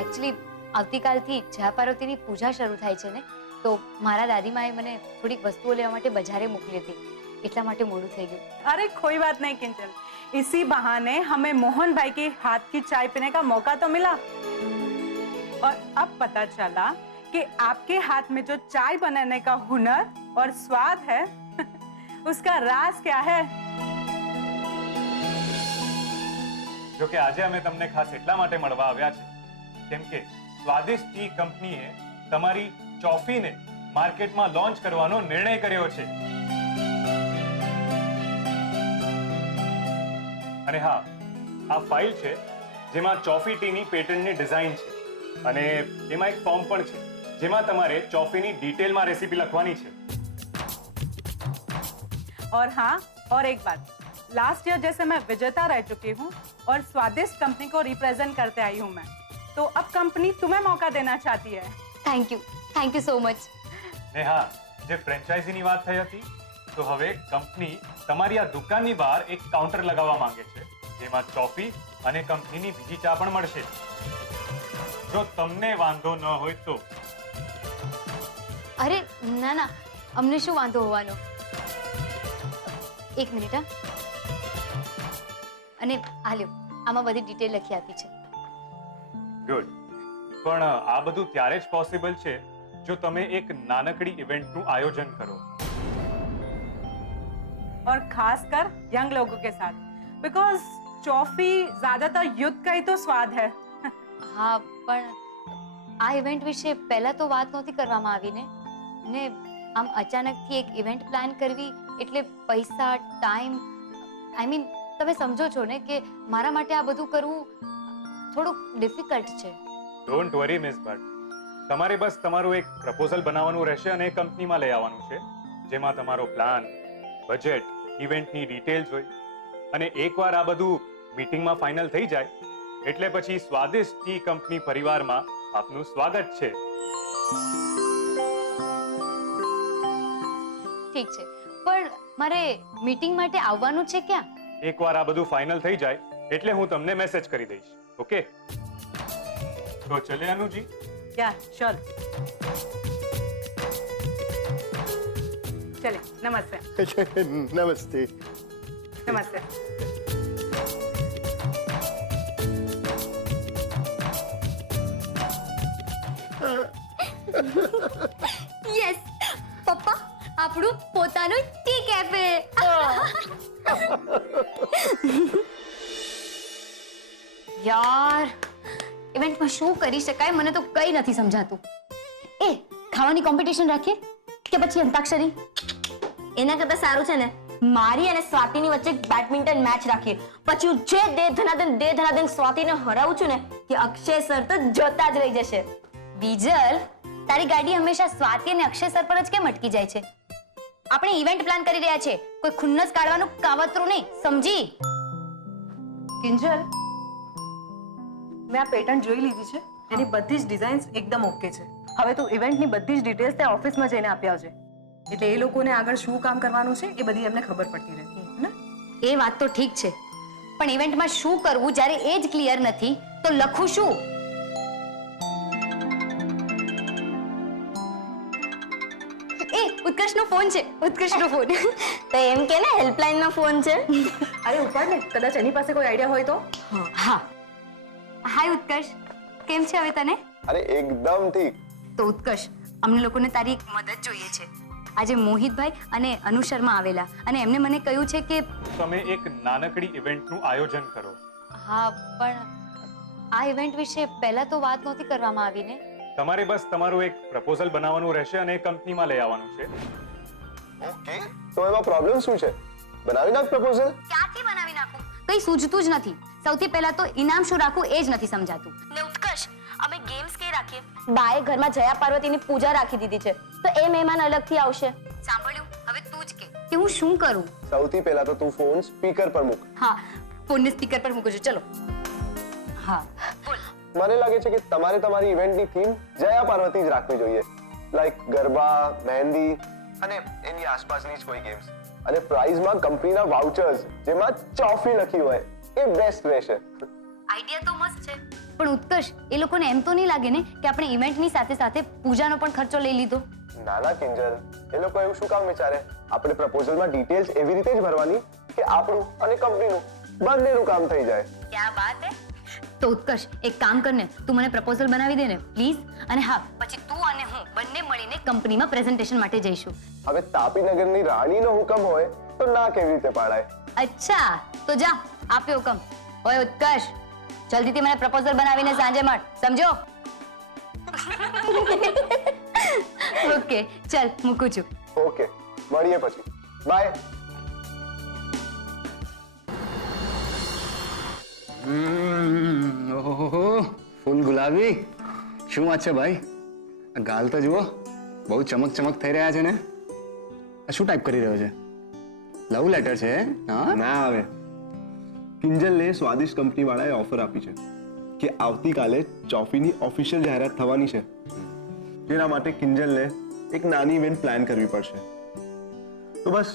એકચ્યુઅલી આવતીકાલથી જયા પાર્વતીની પૂજા શરૂ થાય છે ને, તો મારા દાદીમાએ મને થોડીક વસ્તુઓ લેવા માટે બજારે મોકલી હતી, એટલા માટે મોડું થઈ ગયું. अरे कोई बात नहीं किंजल, इसी बहाने हमें मोहन भाई के हाथ की चाय पीने का मौका तो मिला और अब पता चला कि आपके हाथ में जो चाय बनाने का हुनर और स्वाद है उसका राज क्या है. જો કે આજે અમે તમને ખાસ એટલા માટે મળવા આવ્યા છે કેમ કે સ્વાદિષ્ટ ટી કંપનીએ તમારી ચોફીને માર્કેટમાં લોન્ચ કરવાનો નિર્ણય કર્યો છે. અને હા, આ ફાઇલ છે જેમાં ચોફી ટીની પેટર્નની ડિઝાઇન છે અને એમાં એક ફોર્મ પણ છે જેમાં તમારે ચોફીની ડિટેલમાં રેસીપી લખવાની છે. और हाँ, और एक बात, लास्ट ईयर जैसे मैं विजेता रह चुकी हूँ और स्वादिष्ट कंपनी को रिप्रेजेंट करते आई हूँ मैं, तो अब कंपनी तुम्हें मौका देना चाहती है. Thank you so much. ને હા, જે ફ્રેન્ચાઇઝીની વાત થઈ હતી, તો હવે કંપની તમારી આ દુકાનની બહાર એક કાઉન્ટર લગાવવા માંગે છે જેમાં ચોફી અને કંપનીની બીજી ચા પણ મળશે. જો તમને વાંધો ન હોય તો. અરે ના ના, અમને શું વાંધો હોવાનો. એક મિનિટ હા. અને હાલ્યો, આમાં બધી ડિટેલ લખી આપી છે. ગુડ. પણ આ બધું ત્યારે જ પોસિબલ છે જો તમે એક નાનકડી ઇવેન્ટનું આયોજન કરો. और खासकर यंग लोगों के साथ, बिकॉज चॉफी ज्यादातर युद्ध का ही तो स्वाद है. હા, પણ આ ઇવેન્ટ વિશે પહેલા તો વાત નહોતી કરવામાં આવી ને આમ અચાનકથી એક ઇવેન્ટ પ્લાન કરવી એટલે પૈસા, ટાઈમ, આઈ મીન તમે સમજો છો ને કે મારા માટે આ બધું કરવું થોડુંક ડિફિકલ્ટ છે. ડોન્ટ વરી મિસ ભટ્ટ, તમારે બસ તમારું એક પ્રપોઝલ બનાવવાનું રહેશે અને કંપનીમાં લઈ આવવાનું છે જેમાં તમારો પ્લાન, બજેટ, ઇવેન્ટની ડિટેલ્સ હોય અને એકવાર આ બધું મીટિંગમાં ફાઇનલ થઈ જાય એટલે પછી સ્વાદિષ્ટ ટી કંપની પરિવારમાં આપનું સ્વાગત છે. ઠીક છે, પણ મારે મીટિંગ માટે આવવાનું છે ક્યાં? એકવાર આ બધું ફાઇનલ થઈ જાય એટલે હું તમને મેસેજ કરી દઈશ. ઓકે, તો ચલે અનુજી. या श्योर. चले, नमस्ते. નમસ્તે. नमस्ते. યસ, પપ્પા, આપણું પોતાનું ટી કેફે. યાર, ઇવેન્ટમાં શું કરી શકાય મને તો કઈ નથી સમજાતું. એ ખાવાની કોમ્પિટિશન રાખીએ કે પછી અંતાક્ષરી? એના કરતા સારું છે ને મારી અને સ્વાતિની વચ્ચે બેડમિન્ટન મેચ રાખીએ. પછી હું જે દે ધનાધન સ્વાતિને હરાવું છું ને કે અક્ષય સર તો જોતા જ રહી જશે. બીજલ, તારી ગાડી હંમેશા સ્વાતિ અને અક્ષય સર પર જ કેમ અટકી જાય છે? આપણે ઇવેન્ટ પ્લાન કરી રહ્યા છે, કોઈ ખુન્નસ કાઢવાનું કાવતરું નહીં, સમજી? કિંજલ, મેં આ પેટર્ન જોઈ લીધી છે. એની બધી જ ડિઝાઇન્સ એકદમ ઓકે છે. હવે તું ઇવેન્ટની બધી જ ડિટેલ્સ ત્યાં ઓફિસમાં જઈને આપી આવજે, એટલે એ લોકોને આગળ શું કામ કરવાનું છે એ બધી એમને ખબર પડતી રહે ને. એ વાત તો ઠીક છે, પણ ઇવેન્ટમાં શું કરવું જ્યારે એ જ ક્લિયર નથી તો લખું શું? એ ઉત્કર્ષનો ફોન છે, ઉત્કર્ષનો ફોન. તો એમ કે ને હેલ્પલાઇનનો ફોન છે. અરે ઉપાડ ને, કદાચ એની પાસે કોઈ આઈડિયા હોય તો. હા. હાય ઉત્કર્ષ, કેમ છે હવે તને? અરે એકદમ ઠીક. તો ઉત્કર્ષ, અમને લોકોને તારી એક મદદ જોઈએ છે. આજે મોહિતભાઈ અને અનુ શર્મા આવેલા અને એમને મને કહ્યું છે કે તમે એક નાનકડી ઇવેન્ટનું આયોજન કરો. હા, પણ આ ઇવેન્ટ વિશે પહેલા તો વાત નહોતી કરવામાં આવી ને. તમારે બસ તમારું એક પ્રપોઝલ બનાવવાનું રહેશે અને કંપનીમાં લઈ આવવાનું છે. ઓકે, તો એમાં પ્રોબ્લેમ શું છે? બનાવી નાખ પ્રપોઝલ. ક્યાંથી બનાવી નાખું? કઈ સૂઝતું જ નથી. સૌથી પહેલા તો ઇનામ શું રાખવું એ જ નથી સમજાતું. ને ઉત્કર્ષ, અમે ગેમ્સ કે રાખીએ? બાએ ઘરમાં જયા પાર્વતીની પૂજા રાખી દીધી છે, તો એ મહેમાન અલગથી આવશે. સાંભળ્યું? હવે તું જ કે હું શું કરું? સૌથી પહેલા તો તું ફોન સ્પીકર પર મૂક. હા, ફોનને સ્પીકર પર મૂકું છું. ચલો. હા, બોલ. મને લાગે છે કે તમારે તમારી ઇવેન્ટની થીમ જયા પાર્વતી જ રાખવી જોઈએ. લાઈક ગરબા, મહેંદી અને એની આસપાસની જ કોઈ ગેમ્સ. અને પ્રાઇઝમાં કંપનીના વાઉચર્સ જેમાં ચોફી લખી હોય એ બેસ્ટ રહેશે. આઈડિયા તો મસ્ત છે, પણ ઉત્કર્ષ, એ લોકોને એમ તો નહીં લાગે ને કે આપણે ઇવેન્ટની સાથે સાથે પૂજાનો પણ ખર્ચો લઈ લીધો? નાના કિંજલ, એ લોકો એવું શું કામ વિચારે? આપણે પ્રપોઝલમાં ડિટેલ્સ એવી રીતે જ ભરવાની કે આપણું અને કંપનીનું બંનેનું કામ થઈ જાય. ક્યા વાત હે? તો ઉત્કર્ષ, એક કામ કર ને, તું મને પ્રપોઝલ બનાવી દે ને પ્લીઝ. અને હા, પછી તું અને હું બંને મળીને કંપનીમાં પ્રેઝન્ટેશન માટે જઈશું. હવે તાપીનગરની રાણીનો હુકમ હોય તો ના કેવી રીતે પાડાય? અચ્છા, તો જા, આપ્યો હુકમ. ઓય ઉત્કર્ષ, જલ્દીથી મને પ્રપોઝલ બનાવીને સાંજે મળ, સમજો? ઓકે, ચલ મૂકું છું. ઓકે, મળીએ પછી. બાય. ઓહો ફૂલ ગુલાબી શું વાત છે ભાઈ? ગાલ તો જુઓ, બહુ ચમક ચમક થઈ રહ્યા છે ને. આ શું ટાઈપ કરી રહ્યો છે? લવ લેટર છે? હા ના આવે. કિંજલને સ્વાદિષ્ટ કંપની વાળાએ ઓફર આપી છે કે આવતીકાલે ચોફીની ઓફિશિયલ જાહેરાત થવાની છે. જેના માટે કિંજલને એક નાની ઇવેન્ટ પ્લાન કરવી પડશે. તો બસ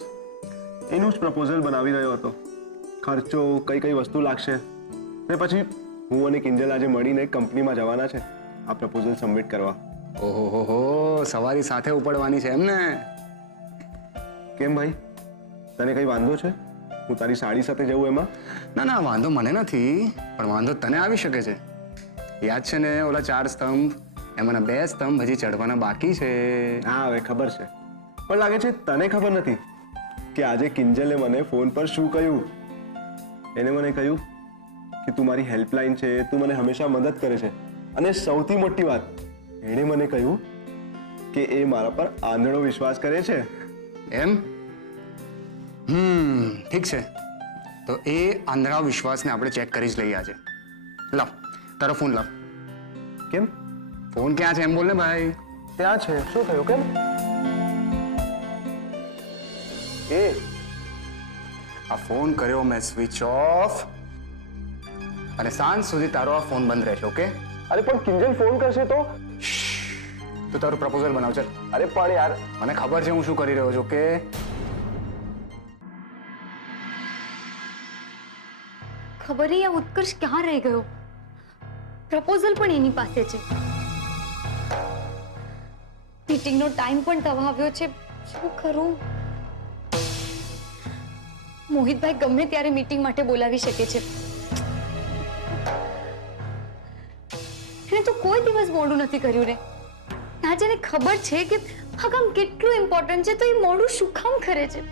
એનું જ પ્રપોઝલ બનાવી રહ્યો હતો. ખર્ચો કઈ કઈ વસ્તુ લાગશે ને પછી હું અને કિંજલ આજે મળીને કંપનીમાં જવાના છે આ પ્રપોઝલ સબમિટ કરવા. ઓહો સવારી સાથે ઉપડવાની છે એમ ને? કેમ ભાઈ, તને કઈ વાંધો છે હું તારી સાડી સાથે જવું એમાં? ના ના વાંધો મને નથી, પણ વાંધો તને આવી શકે છે. યાદ છે ને ઓલા 4 સ્તંભ, એમાંના 2 સ્તંભ હજી ચડવાના બાકી છે. હા હવે ખબર છે, પણ લાગે છે તને ખબર નથી કે આજે કિંજલે મને ફોન પર શું કહ્યું. એને મને કહ્યું કે તું મારી હેલ્પલાઇન છે, તું મને હંમેશા મદદ કરે છે, અને સૌથી મોટી વાત એણે મને કહ્યું કે એ મારા પર આંધળો વિશ્વાસ કરે છે. એમ? ઠીક છે, તો એ આંધળા વિશ્વાસને આપણે ચેક કરી જ લઈએ આજે. લાવ તારો ફોન લાવ. કેમ? ફોન ક્યાં છે એમ બોલ ને ભાઈ. ત્યાં છે. શું થયું? કેમ? એ આ ફોન કર્યો મેં સ્વિચ ઓફ, અને સાંજ સુધી તારો આ ફોન બંધ રહેશે. ઓકે? અરે પણ કિંજલ ફોન કરશે તો? તું તારું પ્રપોઝલ બનાવ ચાલ. અરે પણ યાર, મને ખબર છે હું શું કરી રહ્યો છું. ઓકે? ખબર નહીં આ ઉત્કર્ષ ક્યાં રહી ગયો. પ્રપોઝલ પણ એની પાસે છે, મીટિંગનો ટાઈમ પણ થવા આવ્યો છે. શું કરું? મોહિતભાઈ ગમે ત્યારે મીટિંગ માટે બોલાવી શકે છે. એને તો કોઈ દિવસ મોડું નથી કર્યું ને. આજે એને ખબર છે કે આ કામ કેટલું ઇમ્પોર્ટન્ટ છે, તો એ મોડું શું કામ કરે છે?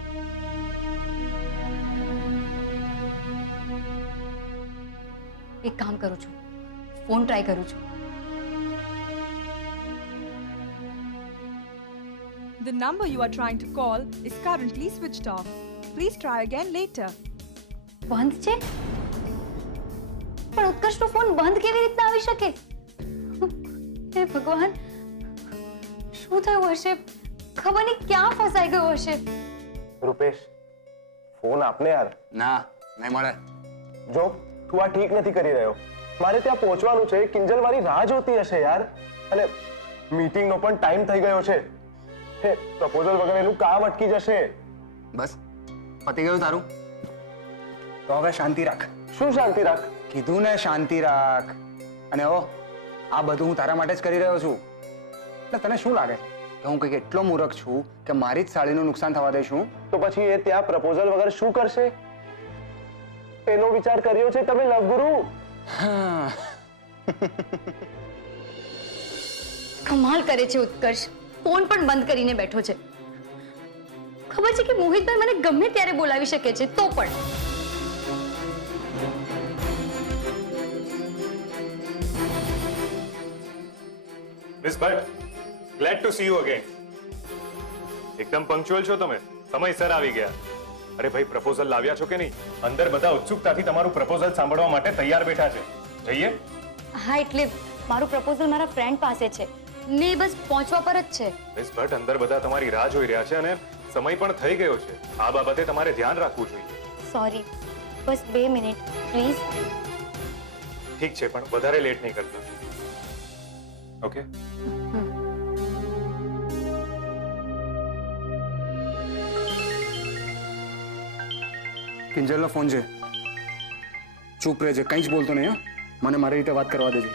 એક કામ કરું છું, ફોન ટ્રાય કરું છું. The number you are trying to call is currently switched off. Please try again later. બંધ છે? પણ ઉત્કર્ષનો ફોન બંધ કેવી રીતના આવી શકે? હે ભગવાન, શું થયું હશે? ખબર નહીં ક્યાં ફસાઈ ગયો હશે. રૂપેશ, ફોન આપને યાર. ના નહીં મળે. જો તું આ ઠીક નથી કરી રહ્યો. મારે ત્યાં પહોંચવાનું છે, કિંજલ મારી રાહ જોતી હશે યાર, અને મીટિંગનો પણ ટાઈમ થઈ ગયો છે. હે પ્રપોઝલ વગર એનું કામ અટકી જશે. બસ પતી ગયું તારું? તો હવે શાંતિ રાખ. શું શાંતિ રાખ? કીધું ને શાંતિ રાખ. અને ઓ આ બધું હું તારા માટે જ કરી રહ્યો છું. એટલે તને શું લાગે કે હું કંઈક એટલો મૂર્ખ છું કે મારી જ સાડીનું નુકસાન થવા દઈશું? તો પછી એ ત્યાં પ્રપોઝલ વગર શું કરશે? એનો વિચાર કર્યો છે તમે લવગુરુ? કમાલ કરે છે ઉત્કર્ષ, ફોન પણ બંધ કરીને બેઠો છે. ખબર છે કે મોહિતભાઈ મને ગમે ત્યારે બોલાવી શકે છે, તો પણ miss Bhatt, glad to see you again. એકદમ પંક્ચ્યુઅલ છો તમે, સમયસર આવી ગયા. અરે ભાઈ, પ્રપોઝલ લાવ્યા છો કે નહીં? અંદર બધા ઉત્સુકતાથી તમારું પ્રપોઝલ સાંભળવા માટે તૈયાર બેઠા છે. જઈએ? હા, એટલે મારું પ્રપોઝલ મારા ફ્રેન્ડ પાસે છે ને, બસ પહોંચવા પર જ છે. મિસ ભટ્ટ, અંદર બધા તમારી રાહ જોઈ રહ્યા છે અને સમય પણ થઈ ગયો છે. આ બાબતે તમારે ધ્યાન રાખવું જોઈએ. Sorry, bus 2 minute please. ઠીક છે, પણ વધારે લેટ નહીં કરતા. ઓકે? કિંજલનો ફોન છે. ચૂપ રહેજે, કંઈ જ બોલતો નહીં. મને મારી રીતે વાત કરવા દેજે.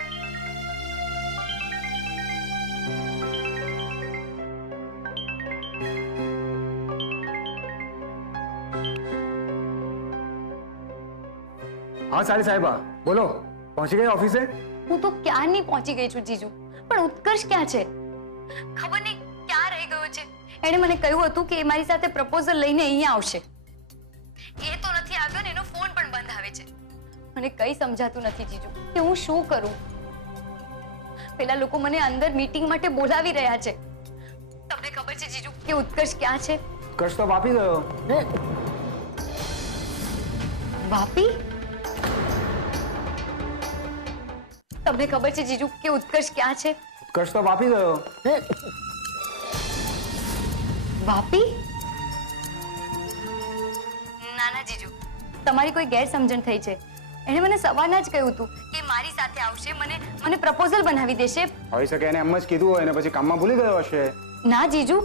હા સાડી સાહેબા, બોલો. પહોંચી ગઈ ઓફિસે? હું તો ક્યારની પહોંચી ગઈ છું જીજુ, પણ ઉત્કર્ષ ક્યાં છે? ખબર નહીં ક્યાં રહી ગયો છે. એણે મને કહ્યું હતું કે એ મારી સાથે પ્રપોઝલ લઈને અહીંયા આવશે. એ તો નથી આવ્યો ને એનો ફોન પણ બંધ આવે છે. મને કંઈ સમજાતું નથી જીજુ કે હું શું કરું. પેલા લોકો મને અંદર મીટિંગ માટે બોલાવી રહ્યા છે. તમને ખબર છે જીજુ કે ઉત્કર્ષ ક્યાં છે? ઉત્કર્ષ તો વાપી ગયો. વાપી? તમને ખબર છે જીજુ કે ઉત્કર્ષ ક્યાં છે? ઉત્કર્ષ તો વાપી ગયો. વાપી? ના ના જીજુ, તમારી કોઈ ગેરસમજણ થઈ છે. એણે મને સવારના જ કહ્યું હતું કે મારી સાથે આવશે, મને પ્રપોઝલ બનાવી દેશે. હોઈ શકે એને એમ જ કીધું હોય ને પછી કામમાં ભૂલી ગયો હશે. ના જીજુ,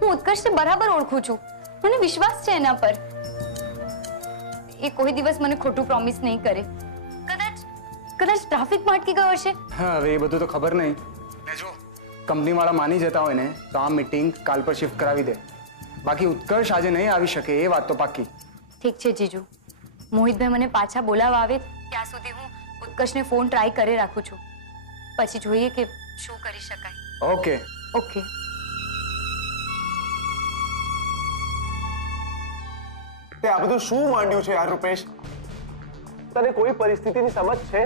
હું ઉત્કર્ષને બરાબર ઓળખું છું. મને વિશ્વાસ છે એના પર. એ કોઈ દિવસ મને ખોટું પ્રોમિસ નહીં કરે. કદાચ ટ્રાફિકમાં અટકી ગયો હશે. હા, હવે એ બધું તો ખબર નહીં. ને જો કંપની વાળા માની જતા હોય ને તો આ મીટિંગ કાલ પર શિફ્ટ કરાવી દે. બાકી ઉત્કર્ષ આજે નહીં આવી શકે એ વાત તો પાક્કી. ઠીક છે જીજુ, મોહિતભાઈ મને પાછા બોલાવવા આવે ત્યાં સુધી હું ઉત્કર્ષને ફોન ટ્રાય કરી રાખું છું. પછી જોઈએ કે શું કરી શકાય. ઓકે. ઓકે. તે આ બધું શું માંડ્યું છે યાર રૂપેશ? તને કોઈ પરિસ્થિતિની સમજ છે?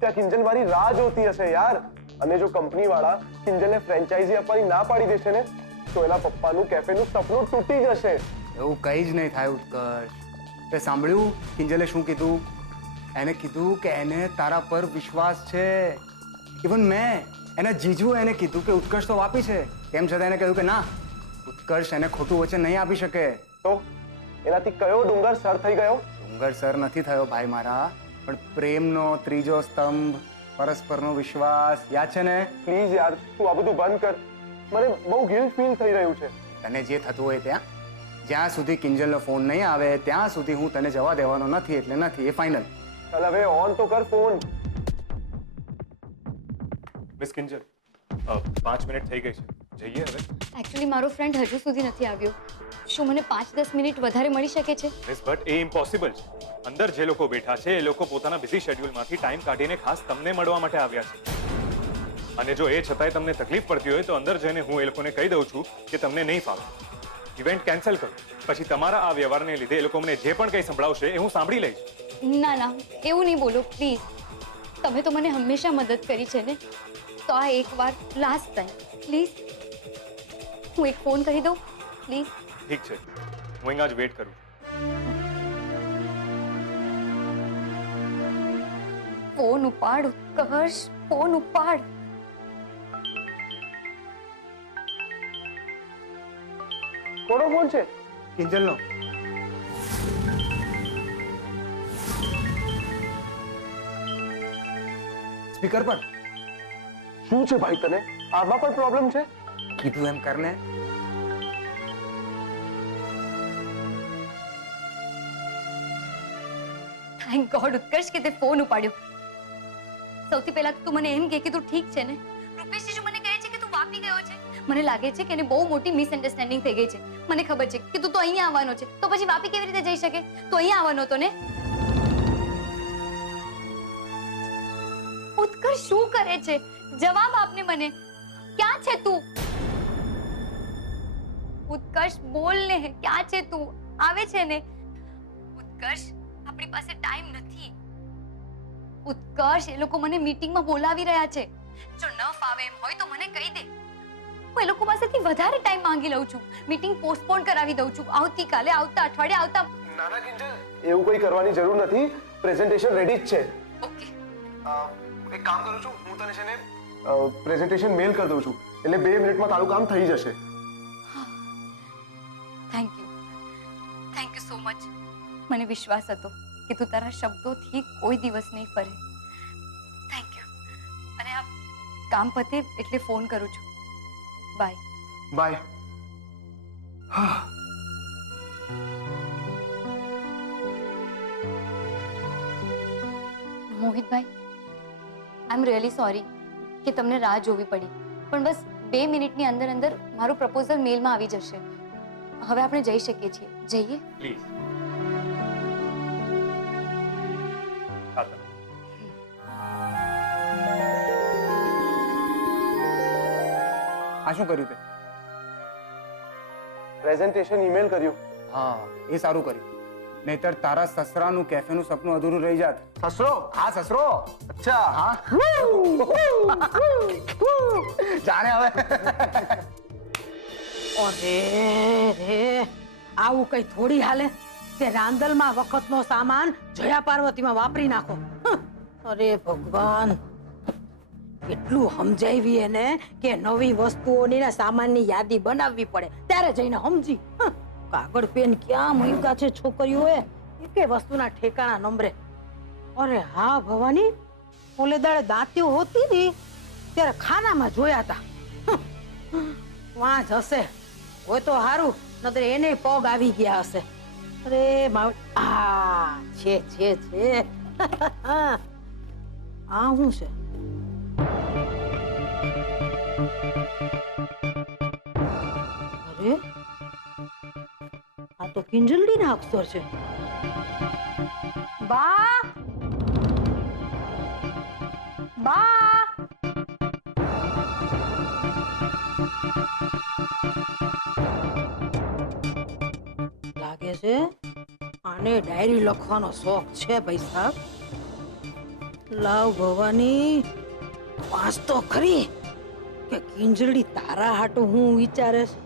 ત્યાં કિંજલ મારી રાહ જોતી હશે યાર. અને જો કંપની વાળા કિંજલને ફ્રેન્ચાઇઝી આપવાની ના પાડી દેશે ને તો એના પપ્પાનું કેફેનું સપનું તૂટી જશે. એવું કંઈ જ નહીં થાય ઉત્કર્ષ. તે સાંભળ્યું કિંજલે શું કીધું? એને કીધું કે એને તારા પર વિશ્વાસ છે. ઇવન મેં એના જીજુ એને કીધું કે ઉત્કર્ષ તો વાપી છે, તેમ છતાં એને કહ્યું કે ના, ઉત્કર્ષ એને ખોટું વચન નહીં આપી શકે. તો એનાથી કયો ડુંગર સર થઈ ગયો? ડુંગર સર નથી થયો ભાઈ મારા, પણ પ્રેમનો ત્રીજો સ્તંભ, પરસ્પરનો વિશ્વાસ. યાદ છે ને? પ્લીઝ યાર, તું આ બધું બંધ કર. મને બહુ ગિલ્ટ ફીલ થઈ રહ્યું છે. તને જે થતું હોય ત્યાં. જ્યાં સુધી કિંજલનો ફોન નહીં આવે ત્યાં સુધી હું તને જવા દેવાનો નથી, એટલે નથી, એ ફાઇનલ. ચાલ હવે ઓન તો કર ફોન. મિસ કિંજલ, 5 મિનિટ થઈ ગઈ છે, જઈએ હવે. એકચ્યુઅલી મારો ફ્રેન્ડ હજુ સુધી નથી આવ્યો. શું મને 5-10 મિનિટ વધારે મળી શકે છે? મિસ બટ એ ઇમ્પોસિબલ છે. અંદર જે લોકો બેઠા છે એ લોકો પોતાના બિઝી શેડ્યુલમાંથી ટાઈમ કાઢીને ખાસ તમને મળવા માટે આવ્યા છે. અને જો એ છતાંય તમને તકલીફ પડતી હોય તો અંદર જઈને હું એ લોકોને કહી દઉં છું કે તમને નહીં ફાવે, ઇવેન્ટ કેન્સલ કરો. પછી તમારા આ વ્યવહારને લીધે એ લોકો મને જે પણ કંઈ સંભળાવશે એ હું સાંભળી લઈશ. ના ના, એવું નહીં બોલો પ્લીઝ. તમે તો મને હંમેશા મદદ કરી છે ને, તો આ એકવાર લાસ્ટ ટાઈમ પ્લીઝ. હું એક ફોન કરી દઉં પ્લીઝ. ઠીક છે, હું અહીંયા જ વેટ કરું. ફોન ઉપાડ ઉત્કર્ષ, ફોન ઉપાડ. કોનો ફોન છે? કિંજલનો. સ્પીકર પર. શું છે ભાઈ તને? આમાં પણ પ્રોબ્લેમ છે? કીધું એમ કરને. થેન્ક ગોડ ઉત્કર્ષ કે તે ફોન ઉપાડ્યો. સૌથી પહેલા તું મને એમ કે તું ઠીક છે ને? રૂપેશ જીજુ મને કહે છે કે તું વાપી ગયો છે. મને લાગે છે કે એને બહુ મોટી મિસઅન્ડરસ્ટેન્ડિંગ થઈ ગઈ છે. મને ખબર છે કે તું તો અહીંયા આવવાનો છે, તો પછી વાપી કેવી રીતે જઈ શકે? તો અહીંયા આવવાનો હતો ને? ઉત્કર્ષ શું કરે છે? જવાબ આપને મને. ક્યાં છે તું? ઉત્કર્ષ બોલ ને, ક્યાં છે તું? આવે છે ને? ઉત્કર્ષ, આપણી પાસે ટાઈમ નથી. ઉત્કર્ષ, એ લોકો મને મીટિંગમાં બોલાવી રહ્યા છે. જો ન ફાવે એમ હોય તો મને કહી દે. હું એ લોકો પાસેથી વધારે ટાઈમ માંગી લઉં છું. મીટિંગ પોસ્ટપોન કરાવી દઉં છું. આવતીકાલે, આવતા અઠવાડિયે, આવતા. નાના કિંજલ, એવું કોઈ કરવાની જરૂર નથી. પ્રેઝન્ટેશન રેડી જ છે. ઓકે. એક કામ કરું છું, હું તને છે ને પ્રેઝન્ટેશન મેલ કરી દઉં છું, એટલે 2 મિનિટમાં તારું કામ થઈ જશે. Thank you so much. મને વિશ્વાસ હતો કે તું તારા શબ્દોથી કોઈ દિવસ નહીં ફરે. Thank you. અને આ કામ પતે એટલે ફોન કરું છું. Bye. Bye. Mohitbhai, I am really sorry કે તમને રાહ જોવી પડી, પણ બસ 2 મિનિટની અંદર અંદર મારું પ્રપોઝલ મેલમાં આવી જશે. હવે આપણે જઈ શકીએ છીએ. જઈએ? પ્લીઝ. આ શું કર્યું તે? પ્રેઝન્ટેશન ઈમેલ કર્યું. હા, એ સારું કર્યું. નહીતર તારા સસરાનું કેફેનું સપનું અધૂરું રહી જાત. સસરો? હા, સસરો. અચ્છા. હા. જાણે હવે. અરે રે, આવું કઈ થોડી હાલે. તે રાંદલમાં વખતનો સામાન જયા પાર્વતીમાં વાપરી નાખો. અરે ભગવાન. કેટલું સમજાવી એને કે નવી વસ્તુઓની ને સામાનની યાદી બનાવવી પડે ત્યારે જઈને સમજી. કાગળ પેન ક્યાં મૂક્યા છે છોકરીઓએ એકે વસ્તુના ઠેકાણા નંબરે. અરે હા ભવાની, ઓલે દાડે દાંતીઓ હોતી હતી ત્યારે ખાનામાં જોયા હતા. વાં જ હશે, હોય તો સારું, નતર એને પગ આવી ગયા હશે. અરે આ છે આ શું છે? અરે આ તો કિંજલડીના અક્ષર છે. બા બા લાગે છે આને ડાયરી લખવાનો શોખ છે ભાઈ સાહેબ. લાવ ભવાની, વાંચ તો ખરી કે કિંજલડી તારા હાટું હું વિચારે છે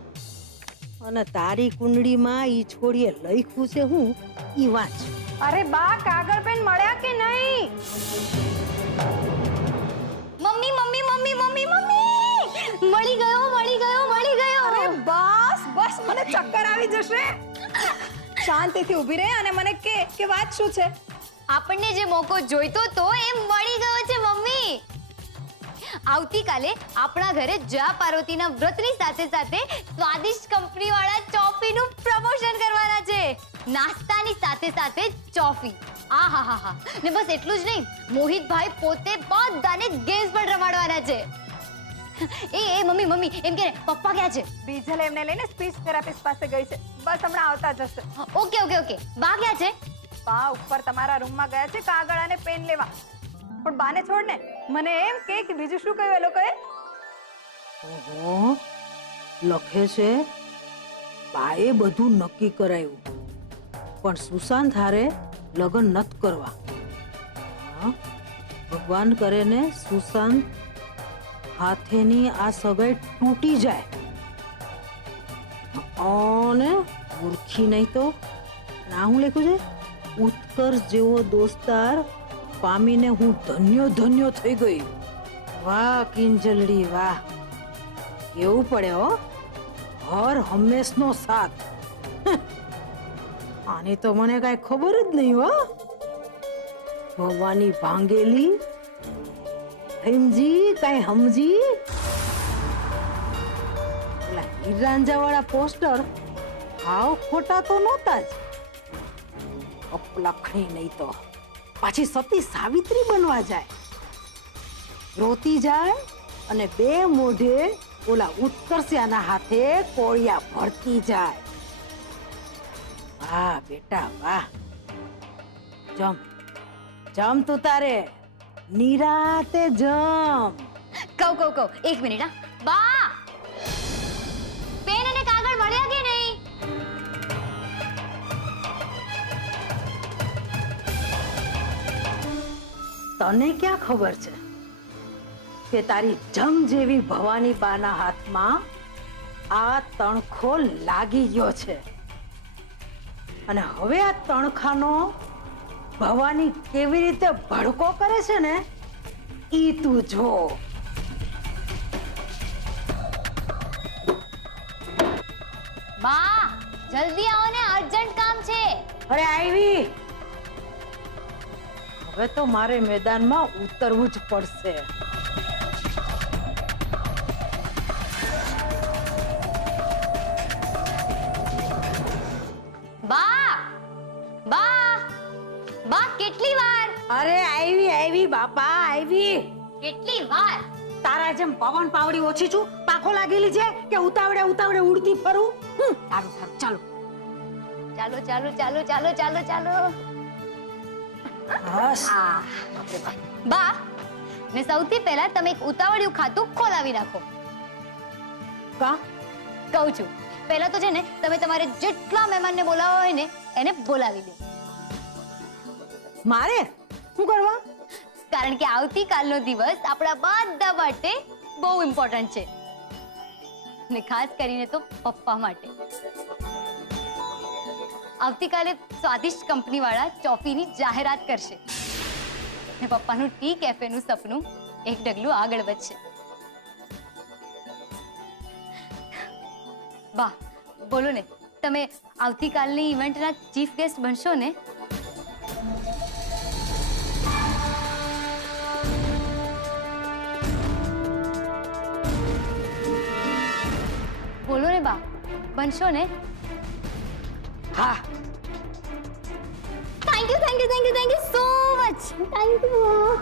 અને તારી કુંડળીમાં ઈ છોડીએ લખ્યું છે હું ઈ વાંચ. અરે બા કાગળ પેન મળ્યા કે નહીં? Mummy mummy mummy mummy mummy મળી ગયો મળી ગયો મળી ગયો. અરે બસ બસ, મને ચક્કર આવી જશે. શાંતિથી ઊભી રહે અને મને કે વાત શું છે? આપણને જે મોકો જોઈતો તો એ મળી ગયો છે મમ્મી. આવતીકાલે આપણા ઘરે જયા પાર્વતીના વ્રતની સાથે સાથે સ્વાદિષ્ટ કંપની વાળા ચોફીનું પ્રમોશન કરવાના છે. નાસ્તાની સાથે સાથે ચોફી. આહાહાહા. ને બસ એટલું જ નહીં, મોહિતભાઈ પોતે બધાને ગેમ્સ પણ રમાડવાના છે. એ મમ્મી મમ્મી એમ કે પપ્પા ક્યાં છે? બીજલ એમને લઈને સ્પીચ થેરાપિસ્ટ પાસે ગઈ છે, બસ હમણાં આવતા જશે. Okay okay okay. બા ક્યાં છે? બા ઉપર તમારા રૂમમાં ગયા છે કાગળ અને પેન લેવા. પણ બાને છોડ ને, મને એમ કે બીજું શું કહ્યું એ લોકોએ? ઓહો, લખે છે બાએ બધું નક્કી કરાયું પણ સુશાંત હારે લગ્ન નત કરવા. હા, ભગવાન કરે ને સુશાંત હાથેની આ સગાઈ તૂટી જાય અને મૂર્ખી નહીં તો ના હું લખ્યું છે, ઉત્કર્ષ જેવો દોસ્તાર પામીને હું ધન્યો થઈ ગઈ. વાહ કિંજલડી વાહ, કેવું પડે હો, હર હંમેશનો સાથ. આની તો મને કઈ ખબર જ નહીં હો. ભવાની ભાંગેલી સમજી કઈ સમજી. ઓલા હીરાંજા વાળા પોસ્ટર હાવ ખોટા તો નહોતા જ. અપલખણી નહીં તો પાછી સતી સાવિત્રી બનવા જાય, રોતી જાય અને બે મોઢે ઓલા ઉત્કર્ષિયાના હાથે કોળિયા ભરતી જાય. વાહ બેટા વાહ, જમ જમ તું તારે નિરાતે જમ. કહું એક મિનિટ. હા બા, પેન અને કાગળ મળ્યા કે નહીં? તને ક્યાં ખબર છે કે તારી જમ જેવી ભવાની બાના હાથમાં આ તણખો લાગી ગયો છે અને હવે આ તણખાનો ભવાની કેવી રીતે ભડકો કરે છે ને ઈ તું જો. બા જલ્દી આવો ને, અર્જન્ટ કામ છે. અરે આવી, હવે તો મારે મેદાનમાં ઉતરવું જ પડશે. બા કેટલી વાર? અરે આવી બાપા આવી. કેટલી વાર? તારા જેમ પવન પાવડી ઓછી છું, પાખો લાગેલી છે કે ઉતાવળે ઉડતી ફરું. સારું ચાલો. બસ બા ને સૌથી પહેલા તમે એક ઉતાવળિયું ખાતું ખોલાવી નાખો. કા કહું છું, પહેલા તો છે ને તમે તમારે જેટલા મહેમાનને બોલાવવા હોય ને એને બોલાવી લો. મારે શું કરવા? કારણ કે આવતીકાલનો દિવસ આપણા બધા માટે બહુ ઇમ્પોર્ટન્ટ છે ને ખાસ કરીને તો પપ્પા માટે. આવતીકાલે સ્વાદિષ્ટ કંપની વાળા ચોફીની જાહેરાત કરશે ને પપ્પાનું ટી કેફેનું સપનું એક ડગલું આગળ વધશે. વાહ, બોલો ને, તમે આવતીકાલની ઇવેન્ટના ચીફ ગેસ્ટ બનશો ને? બોલો ને બા, બનશો ને? હા thank you thank you thank you thank you so much. Thank you.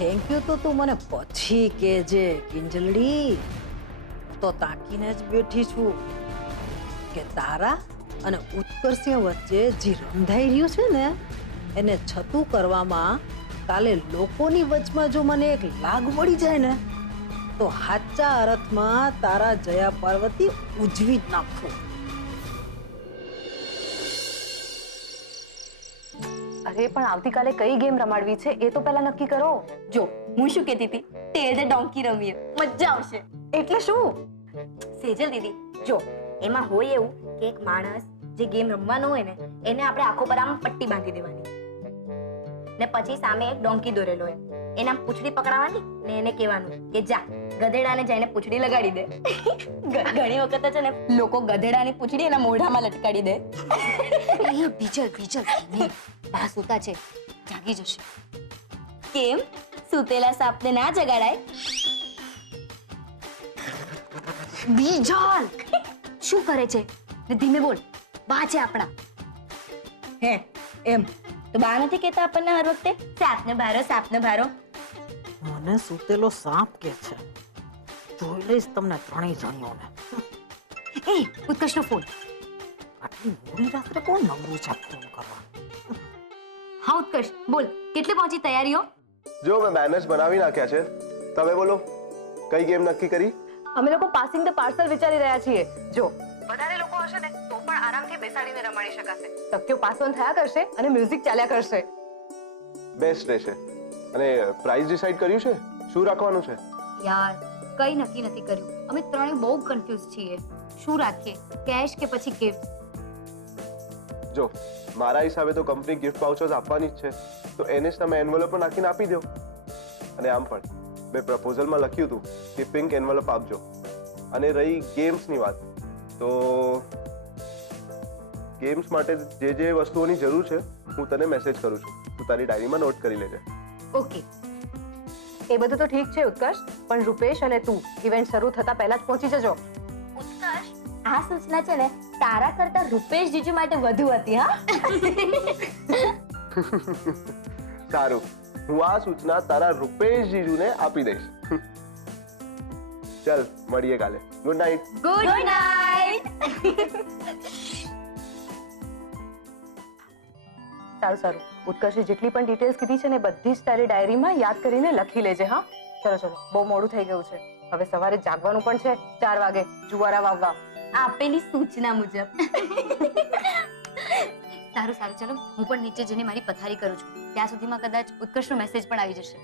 Thank you તો તું મને પછી કહેજે કિંજલડી. તો તાકીને જ બેઠી છું કે તારા અને ઉત્કર્ષિય વચ્ચે જે રંધાઈ રહ્યું છે ને એને છતું કરવામાં કાલે લોકોની વચમાં જો મને એક લાગ મળી જાય ને તો સાચા અર્થમાં તારા જયા પાર્વતી ઉજવી જ નાખું. અરે પણ આવતીકાલે કઈ ગેમ રમાડવી છે એ તો પહેલા નક્કી કરો. જો હું શું કહેતી હતી, તેર ધ ડોંકી રમીએ, મજા આવશે. એટલે શું? સેજલ દીદી, જો એમાં હોય એવું કે એક માણસ જે ગેમ રમવાનો હોય ને એને આપણે આંખો પર આમ પટ્ટી બાંધી દેવાની ને પછી સામે એક ડોંકી દોરેલો હોય, એને આમ પૂંછડી પકડાવાની ને એને કહેવાનું કે જા ગધેડાને જઈને પૂંછડી લગાડી દે. ઘણી વખત છે ને લોકો ગધેડાની પૂંછડી એના મોઢામાં લટકાડી દે. એ બીજલ બીજલ નહીં, બા સૂતા છે, જાગી જશે. કેમ સૂતેલા સાપને ના જગાડાય? બીજલ શું કરે છે? ને ધીમે બોલ, બા છે આપણા. હે એમ તો બા નથી કહેતા આપણને હર વખતે સાપને ભારો સાપને ભારો? મને સૂતેલો સાપ કે છે. જોઈ લઈશ તમને ત્રણેય જણીઓને. એ ઉત્કર્ષનો ફોન. આટલી મોડી રાત્રે કોણ નવરું છે ફોન કરવા? હા ઉત્કર્ષ, બોલ, કેટલે પહોંચી તૈયારીઓ? જો મેં બેનર્સ બનાવી નાખ્યા છે. તમે બોલો, કઈ ગેમ નક્કી કરી? અમે લોકો પાસિંગ ધ પાર્સલ વિચારી રહ્યા છીએ. જો વધારે લોકો હશે ને તો પણ આરામથી બેસાડીને રમાડી શકાશે. તકતીઓ પાસ ઓન થયા કરશે અને મ્યુઝિક ચાલ્યા કરશે. બેસ્ટ રહેશે. અને પ્રાઇસ ડિસાઈડ કર્યું છે? શું રાખવાનું છે? યાર કઈ નક્કી નથી કર્યું. અમે ત્રણે બહુ કન્ફ્યુઝ છીએ. શું રાખીએ, કેશ કે પછી ગિફ્ટ? જો મારા હિસાબે તો કંપની ગિફ્ટ વાઉચર્સ આપવાની જ છે, તો એને જ તમે એન્વલપ નાખીને આપી દો. અને આમ પણ મેં પ્રપોઝલમાં લખ્યું હતું કે પિંક એન્વલપ આપજો. અને રહી ગેમ્સની વાત, તો ગેમ્સ માટે જે વસ્તુઓની જરૂર છે હું તને મેસેજ કરું છું, તું તારી ડાયરીમાં નોટ કરી લેજે. ઓકે. એ બધું તો ઠીક છે ઉત્કર્ષ, પણ રૂપેશ અને તું ઇવેન્ટ શરૂ થતા પહેલા જ પહોંચી જજો. ઉત્કર્ષ, આ સૂચના છે ને તારા કરતા રૂપેશ જીજુ માટે વધુ હતી. હા સારું, હું આ સૂચના તારા રૂપેશ જીજુને આપી દઈશ. ચલ મળીએ કાલે. Good night. Good night. સારું સારું, ઉત્કર્ષે જેટલી પણ ડિટેલ્સ કીધી છે ને બધી જ તારી ડાયરીમાં યાદ કરીને લખી લેજે. હા ચલો ચલો, બહુ મોડું થઈ ગયું છે. હવે સવારે જાગવાનું પણ છે 4 વાગે જુવારા વાવવા. આપેલી સૂચના મુજબ. સારું સારું, ચલો હું પણ નીચે જઈને મારી પથારી કરું છું. ત્યાં સુધીમાં કદાચ ઉત્કર્ષનો મેસેજ પણ આવી જશે.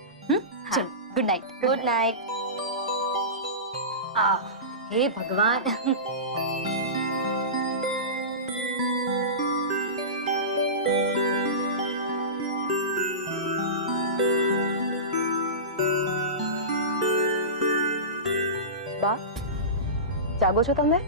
ચલો, ગુડ નાઇટ. Good night. હે ભગવાન. બા જાગો છો તમે?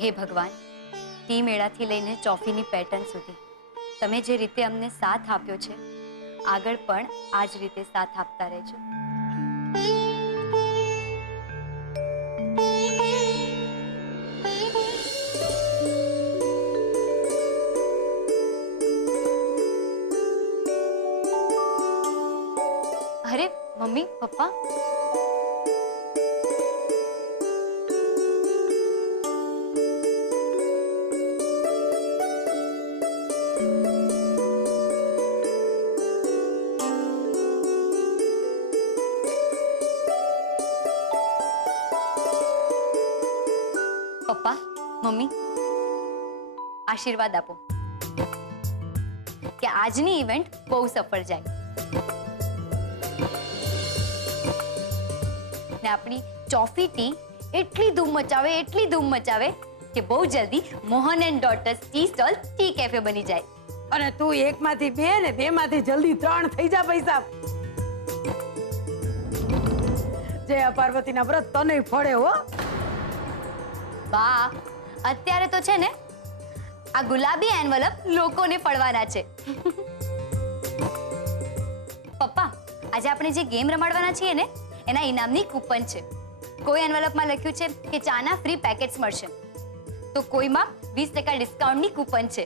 હે ભગવાન, ટી મેળાથી લઈને ચોફીની પેટર્ન સુધી તમે જે રીતે અમને સાથ આપ્યો છે, આગળ પણ આ જ રીતે સાથ આપતા રહેજો. અરે મમ્મી પપ્પા, પપ્પા, મમ્મી, આશીર્વાદ આપો કે આજની ઇવેન્ટ બહુ સફળ જાય ને આપણી ચોફી ટી એટલી ધૂમ મચાવે કે બહુ જલ્દી Mohan and daughter's tea stall T cafe બની જાય. અને તું એકમાંથી બે ને બે માંથી જલ્દી 3 થઈ જા પૈસા. જય પાર્વતીના વ્રત તને ફળે હો. બા, અત્યારે તો છે ને આ ગુલાબી એન્વલપ લોકોને પડવાના છે. પપ્પા, આજે આપણે જે ગેમ રમાડવાના છીએ ને એના ઇનામની કૂપન છે. કોઈ એન્વલપમાં લખ્યું છે કે ચાના ફ્રી પેકેટ્સ મળશે, તો કોઈમાં 20% ડિસ્કાઉન્ટની કૂપન છે.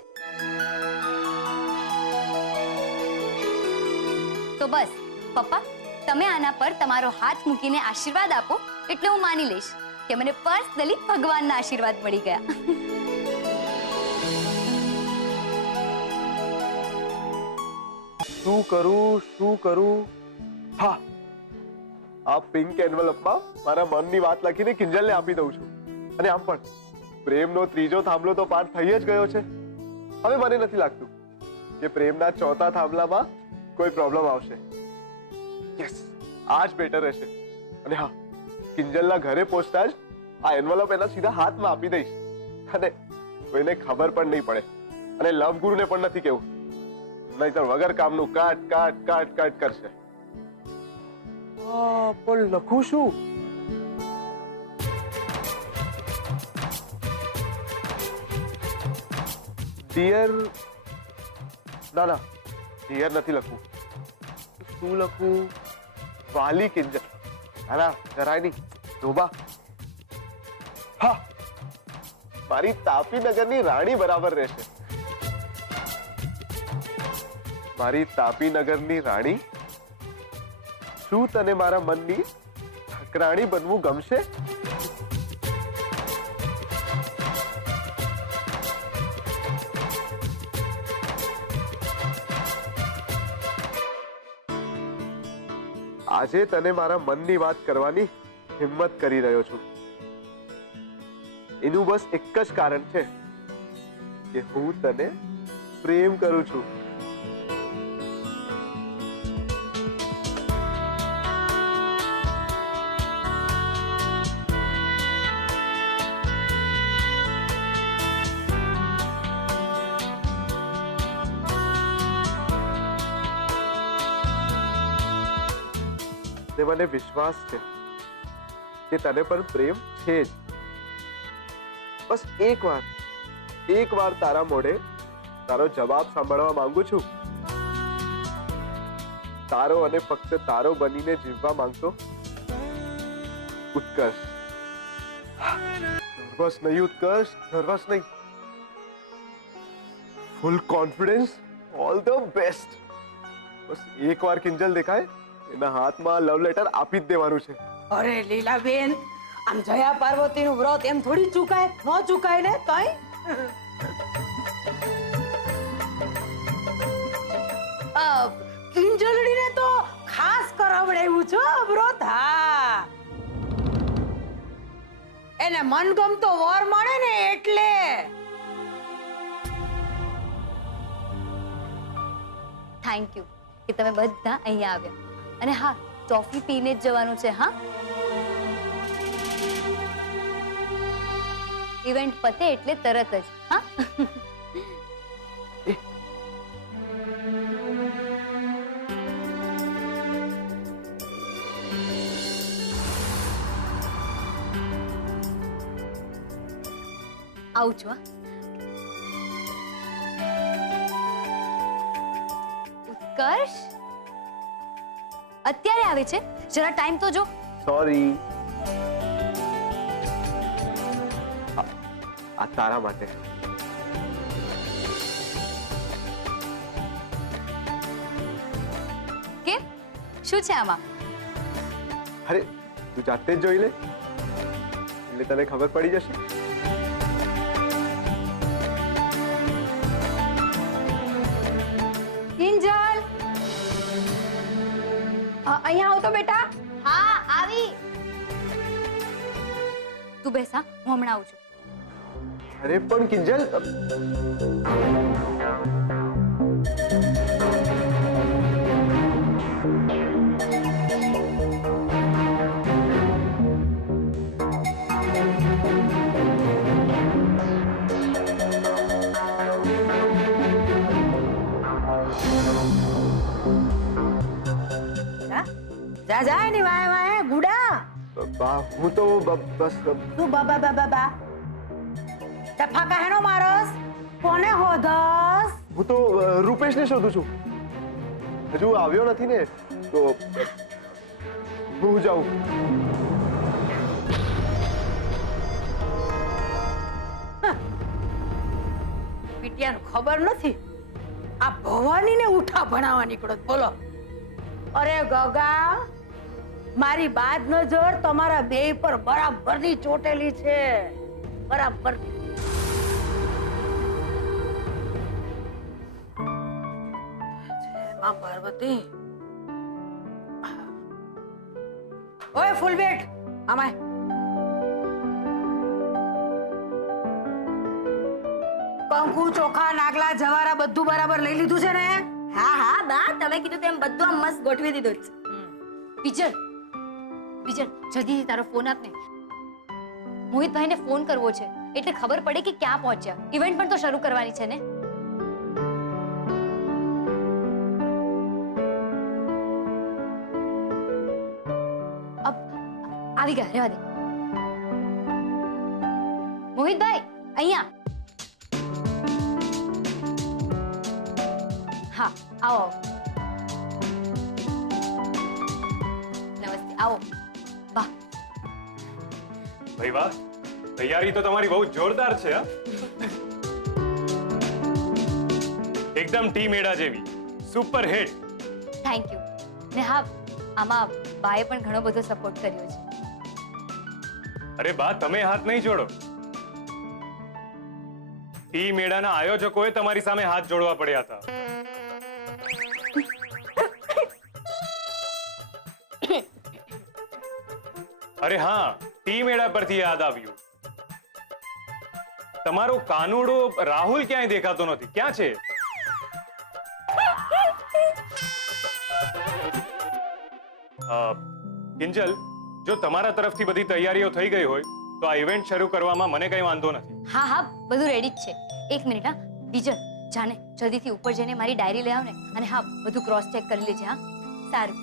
તો બસ પપ્પા, તમે આના પર તમારો હાથ મૂકીને આશીર્વાદ આપો એટલે હું માની લઈશ કે મને પર્સનલી ભગવાનના આશીર્વાદ મળી ગયા. શું કરું? હા, આ પિંક એન્વલપમાં મારા મનની વાત લખીને કિંજલને આપી દઉં છું. અને આમ પણ પ્રેમનો ત્રીજો થાંભલો તો પાર થઈ જ ગયો છે. હવે મને નથી લાગતું કે પ્રેમના ચોથા થાંભલામાં કોઈ પ્રોબ્લેમ આવશે. યસ, આ જ બેટર રહેશે. અને હા, કિંજલના ઘરે પહોંચતા જ આ એન્વલપ એના સીધા હાથમાં આપી દઈશ અને કોઈને ખબર પણ નહીં પડે. અને લવ ગુરુને પણ નથી કહેવું, નહીતર વગર કામનું કાટ કરશે. પણ લખું શું? ડિયર, ના, ડિયર નથી લખવું. શું લખું? વાલી કિંજલ. ના, જરાય નહીં. ધોબા. હા, મારી તાપી નગરની રાણી બરાબર રહેશે. મારી તાપી નગરની રાણી, શું તને મારા મનની ઠકરાણી બનવું ગમશે? આજે તને મારા મનની વાત કરવાની હિંમત કરી રહ્યો છું. એનું બસ એક જ કારણ છે કે હું તને પ્રેમ કરું છું. મને વિશ્વાસ છે કે તને પણ પ્રેમ છે જ. બસ એકવાર તારા મોઢે તારો જવાબ સાંભળવા માંગુ છું. તારો અને ફક્ત તારો બનીને જીવવા માંગતો ઉત્કર્ષ. નર્વસ નહીં ઉત્કર્ષ, નર્વસ નહીં. ફૂલ કોન્ફિડન્સ, ઓલ ધ બેસ્ટ. બસ એકવાર કિંજલ દેખાય, એના હાથમાં લવ લેટર આપી જ દેવાનું છે. અરે લીલાબેન, આમ જયા પાર્વતીનું વ્રત એમ થોડી ચૂકાય? ન ચૂકાય ને કઈ. કિંજલડીને તો ખાસ કરાવડાવ્યું છે વ્રત. હા, એને મનગમતો વર મળે ને એટલે. થેન્ક યુ કે તમે બધા અહીંયા આવ્યા. અને હા, ટોફી પીને જ જવાનું છે. હા, ઇવેન્ટ પતે એટલે તરત જ. હા, આવું છું. હા, ઉત્કર્ષ અત્યારે આવે છે? જરા ટાઈમ તો જો. સોરી, આ તારા માટે. કેમ, શું છે આમાં? અરે, તું જાતે જ જોઈ લે એટલે તને ખબર પડી જશે. અહીંયા આવ તો બેટા. હા આવી. તું બેસ હા, હું હમણાં આવું છું. અરે પણ કિંજલ જા જા એની વાય વાય ગુડા. બા હું તો બસ તું બાબા બાબા બા ટફા કહેનો મારસ કોને હોધસ? હું તો રૂપેશને શોધું છું. હજુ આવ્યો નથી ને તો હું જાઉં. પીટિયાનું ખબર નથી આ ભવાનીને ઉઠા ભણાવવા નીકળો છો. બોલો. અરે ગગા મારી બાદ નજર તમારા બેય પર બરાબરની ચોટેલી છે, બરાબર. માં પાર્વતી ઓય ફૂલ બેટ આમાય કંકુ ચોખા નાગલા જવારા બધું બરાબર લઈ લીધું છે ને? હા હા બા, તમે કીધું તેમ બધું આમ મસ્ત ગોઠવી દીધું જ. બીજલ બીજલ જલ્દીથી તારો ફોન આપ ને. મોહિતભાઈને ફોન કરવો છે એટલે ખબર પડે કે ક્યાં પહોંચ્યા. ઇવેન્ટ પણ તો શરૂ કરવાની છે ને. આવી ગયા, રહેવા દે. મોહિતભાઈ અહીંયા. હા આવો આવો. નમસ્તે, આવો. વાહ ભાઈ વાહ, તૈયારી તો તમારી બહુ જોરદાર છે હા. એકદમ ટીમ એડા જેવી, સુપર હિટ. Thank you. ને હા, આમાં બાએ પણ ઘણો બધો સપોર્ટ કર્યો છે. અરે બા, તમે હાથ નહીં જોડો. ટીમ એડાના આયોજકોએ તમારી સામે હાથ જોડવા પડ્યા હતા. અરે હા, ટીમ એડા પરથી યાદ આવ્યું. તમારો કાનુડો રાહુલ ક્યાંય દેખાતો નથી, ક્યાં છે? કિંજલ, જો તમારા તરફથી બધી તૈયારીઓ થઈ ગઈ હોય તો આ ઇવેન્ટ શરૂ કરવામાં મને કઈ વાંધો નથી. હા હા, બધું રેડી જ છે. એક મિનિટ હા. બીજલ જાને જલ્દીથી ઉપર જઈને મારી ડાયરી લઈ આવ ને. અને હા, બધું ક્રોસ ચેક કરી લેજે હા. સારું.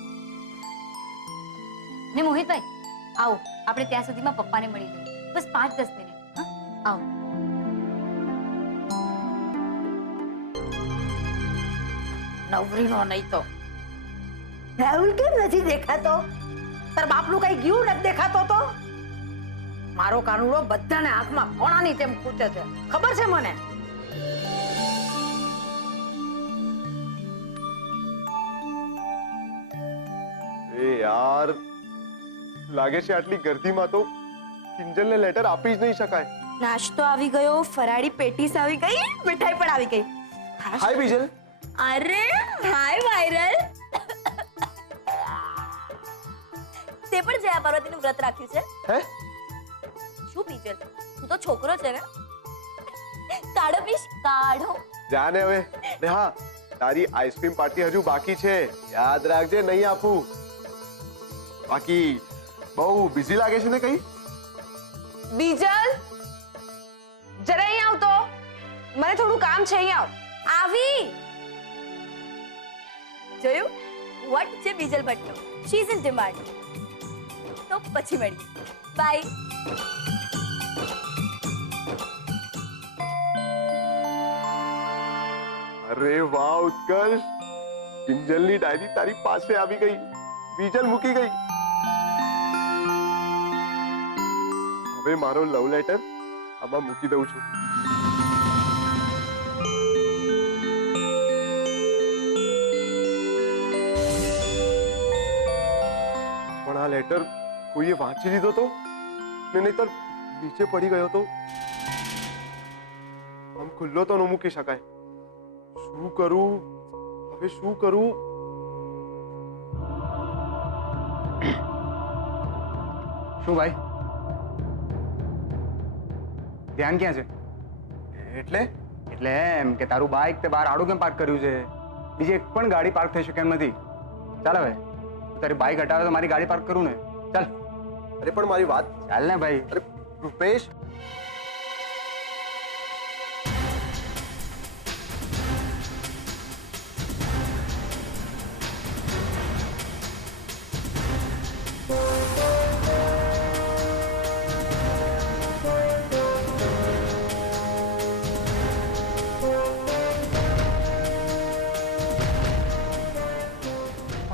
ને મોહિતભાઈ આવો, આપણે ત્યાં સુધીમાં પપ્પાને મળી લઈએ. બસ 5-10 મિનિટ હા. આવો. નવરીનો નહીં તો રાહુલ કેમ નથી દેખાતો? તાર બાપનું કઈ ગયું નથી દેખાતો તો? મારો કાનુડો બધાને આંખમાં કોણાની તેમ પૂછે છે, ખબર છે મને. એ યાર, લાગે છે આટલી ગર્દીમાં તો કિંજલને લેટર આપી જ નહીં શકાય. નાસ્તો આવી ગયો, ફરાળી પેટીસ આવી ગઈ, મીઠાઈ પણ આવી ગઈ. હાય બીજલ. અરે હાય વાયરલ. તે પણ જયા પાર્વતીનું વ્રત રાખ્યું છે? હે? શું બીજલ, તું તો છોકરો છે ને? કાઢો પીશ, કાઢો. જાને હવે. ને હા, તારી આઈસ્ક્રીમ પાર્ટી હજુ બાકી છે, યાદ રાખજે, નહીં આપું. બાકી બહુ બિઝી લાગે છે ને કઈ? બીજલ જરા અહીં આવ તો, મને થોડું કામ છે. અહીં આવ. આવી જોયું? વોટ છે બીજલ ભટ્ટનો? She is in demand. તો પછી મળીએ. બાય. અરે વાહ ઉત્કર્ષ, કિંજલની ડાયરી તારી પાસે આવી ગઈ. બીજલ મૂકી ગઈ. હવે મારો લવ લેટર આમાં મૂકી દઉં છું. પણ આ લેટર કોઈએ વાંચી લીધો તો ને નહીતર નીચે પડી ગયો તો આમ ખુલ્લો તો ન મૂકી શકાય. શું કરું હવે, શું કરું? શું ભાઈ ધ્યાન ક્યાં છે? એટલે એટલે એમ કે તારું બાઇક તે બહાર આડું કેમ પાર્ક કર્યું છે? બીજી એક પણ ગાડી પાર્ક થઈ શકે એમ નથી. ચાલ હવે તારી બાઇક હટાવે તો મારી ગાડી પાર્ક કરું ને. ચાલ. અરે પણ મારી વાત. ચાલ ને ભાઈ. અરે રૂપેશ,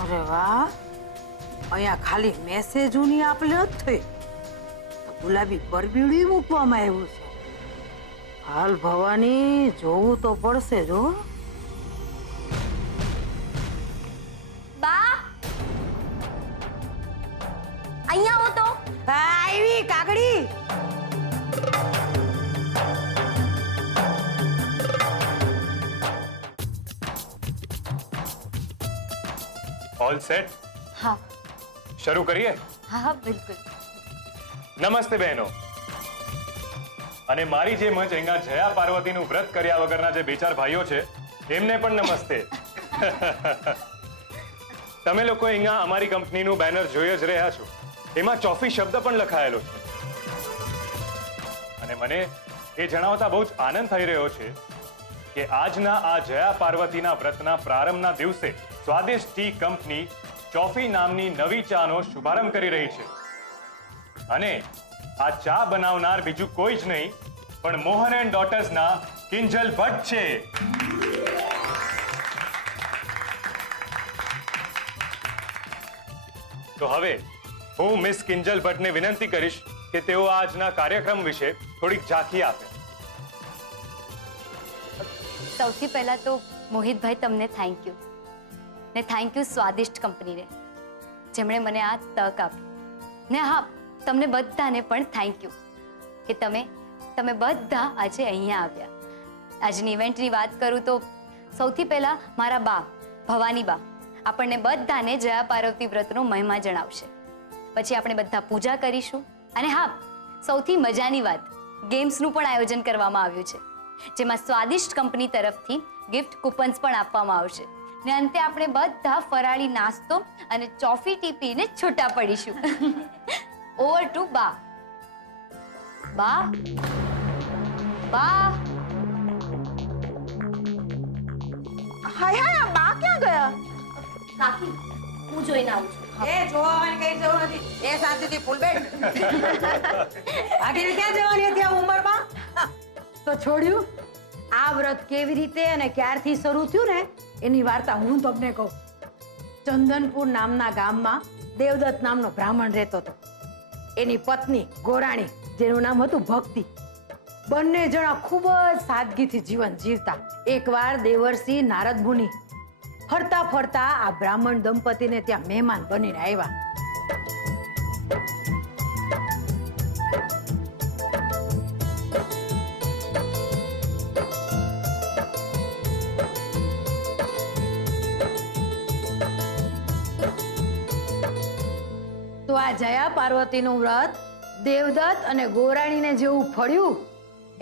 અરે વાહ, અહીંયા ખાલી મેસેજોની આપલે નથી થઈ, તો ગુલાબી પરબીડી મૂકવામાં આવ્યું છે. હાલ ભવાની જોવું તો પડશે જો. બા અહીંયા આવો તો. આવી કાગડી. All set? હા શરૂ કરીએ? હા હા બિલકુલ. નમસ્તે બહેનો. અને મારી જેમ જ અહીંયા જયા પાર્વતીનું વ્રત કર્યા વગરના જે બે ચાર ભાઈઓ છે એમને પણ નમસ્તે. તમે લોકો અહીંયા અમારી કંપનીનું બેનર જોઈ જ રહ્યા છો. એમાં ચોફી શબ્દ પણ લખાયેલો છે. અને મને એ જણાવતા બહુ જ આનંદ થઈ રહ્યો છે કે આજના આ જયા પાર્વતીના વ્રતના પ્રારંભના દિવસે સ્વાદિષ્ટ ટી કંપની ચોફી નામની નવી ચાનો શુભારંભ કરી રહી છે. અને આ ચા બનાવનાર બીજું કોઈ જ નહીં પણ મોહન એન્ડ ડોટર્સના કિંજલ ભટ્ટ છે. તો હવે હું મિસ કિંજલ ભટ્ટને વિનંતી કરીશ કે તેઓ આજના કાર્યક્રમ વિશે થોડીક ઝાંખી આપે. સૌથી પહેલા તો મોહિતભાઈ તમને થેન્ક યુ, ને થેન્ક યુ સ્વાદિષ્ટ કંપનીને જેમણે મને આ તક આપી. ને હા, તમને બધાને પણ થેન્ક યુ કે તમે બધા આજે અહીંયા આવ્યા. આજની ઇવેન્ટની વાત કરું તો સૌથી પહેલા મારા બા ભવાની બા આપણને બધાને જયા પાર્વતી વ્રતનો મહિમા જણાવશે. પછી આપણે બધા પૂજા કરીશું. અને હા, સૌથી મજાની વાત, ગેમ્સનું પણ આયોજન કરવામાં આવ્યું છે જેમાં સ્વાદિષ્ટ કંપની તરફથી ગિફ્ટ કૂપન્સ પણ આપવામાં આવશે. ને અંતે આપણે બધા ફરાળી નાસ્તો અને ચોફી ટી પીને છૂટા પડીશું. ઓવર ટુ બા. બા બા. હાય હાય, બા ક્યાં ગયા? કાકી હું જોઈને આવું છું. એ જોવાની કઈ જરૂર નથી. એ શાંતિથી ફૂલ બેઠ. આખી ક્યાં જવાની હતી આ ઉંમરમાં? તો છોડ્યું. આ વ્રત કેવી રીતે અને ક્યારથી શરૂ થયું ને એની વાર્તા હું તમને કહું. ચંદનપુર નામના ગામમાં દેવદત્ત નામનો બ્રાહ્મણ રહેતો હતો. એની પત્ની ગોરાણી, જેનું નામ હતું ભક્તિ. બંને જણા ખૂબ જ સાદગીથી જીવન જીવતા. એકવાર દેવર્ષિ નારદ મુનિ ફરતા ફરતા આ બ્રાહ્મણ દંપતીને ત્યાં મહેમાન બનીને આવ્યા. તો આ જયા પાર્વતીનું વ્રત દેવદત્ત અને ગોરાણીને જેવું ફળ્યું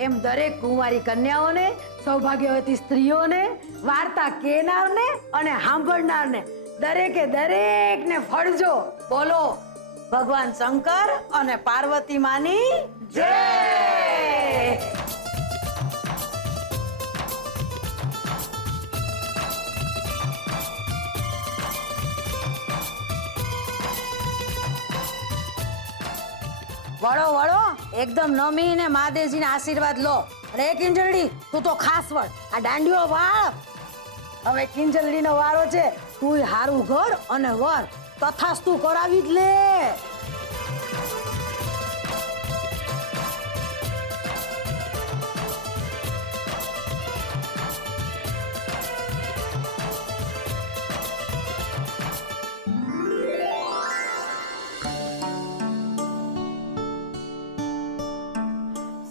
એમ દરેક કુંવારી કન્યાઓને, સૌભાગ્યવતી સ્ત્રીઓને, વાર્તા કહેનારને અને સાંભળનારને દરેકને ફળજો. બોલો ભગવાન શંકર અને પાર્વતી માની જય. વળો વળો, એકદમ નમીને મહાદેવજીના આશીર્વાદ લો. અને એ કિંજલડી, તું તો ખાસ વળ, આ દાંડિયો વાળ. હવે કિંજલડીનો વારો છે. તું હારું ઘર અને વર તથાસ્તુ કરાવી જ લે.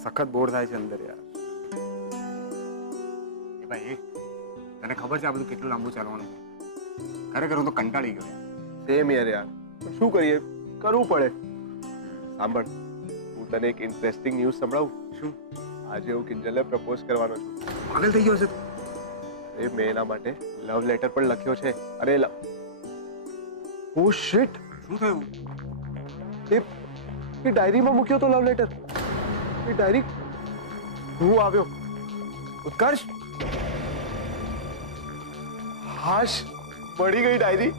સખત બોર થાય છે અંદર યાર. એ ભાઈ, તને ખબર છે આ બધું કેટલું લાંબુ ચાલવાનું છે? ખરેખર હું તો કંટાળી ગયો. સેમ યાર. પણ શું કરીએ, કરવું પડે. સાંભળ, હું તને એક ઇન્ટરેસ્ટિંગ ન્યૂઝ સંભળાવું. શું? આજે હું કિંજલને પ્રપોઝ કરવાનો છું. પાગલ થઈ ગયો છે તું? એ મેં એના માટે લવ લેટર પણ લખ્યો છે. અરે ઓ શિટ, શું થયું? એ ડાયરીમાં મૂક્યો તો લવ લેટર. એ ડાયરી હું આવ્યો. ઉત્કર્ષ, હાશ, મળી ગઈ ડાયરી.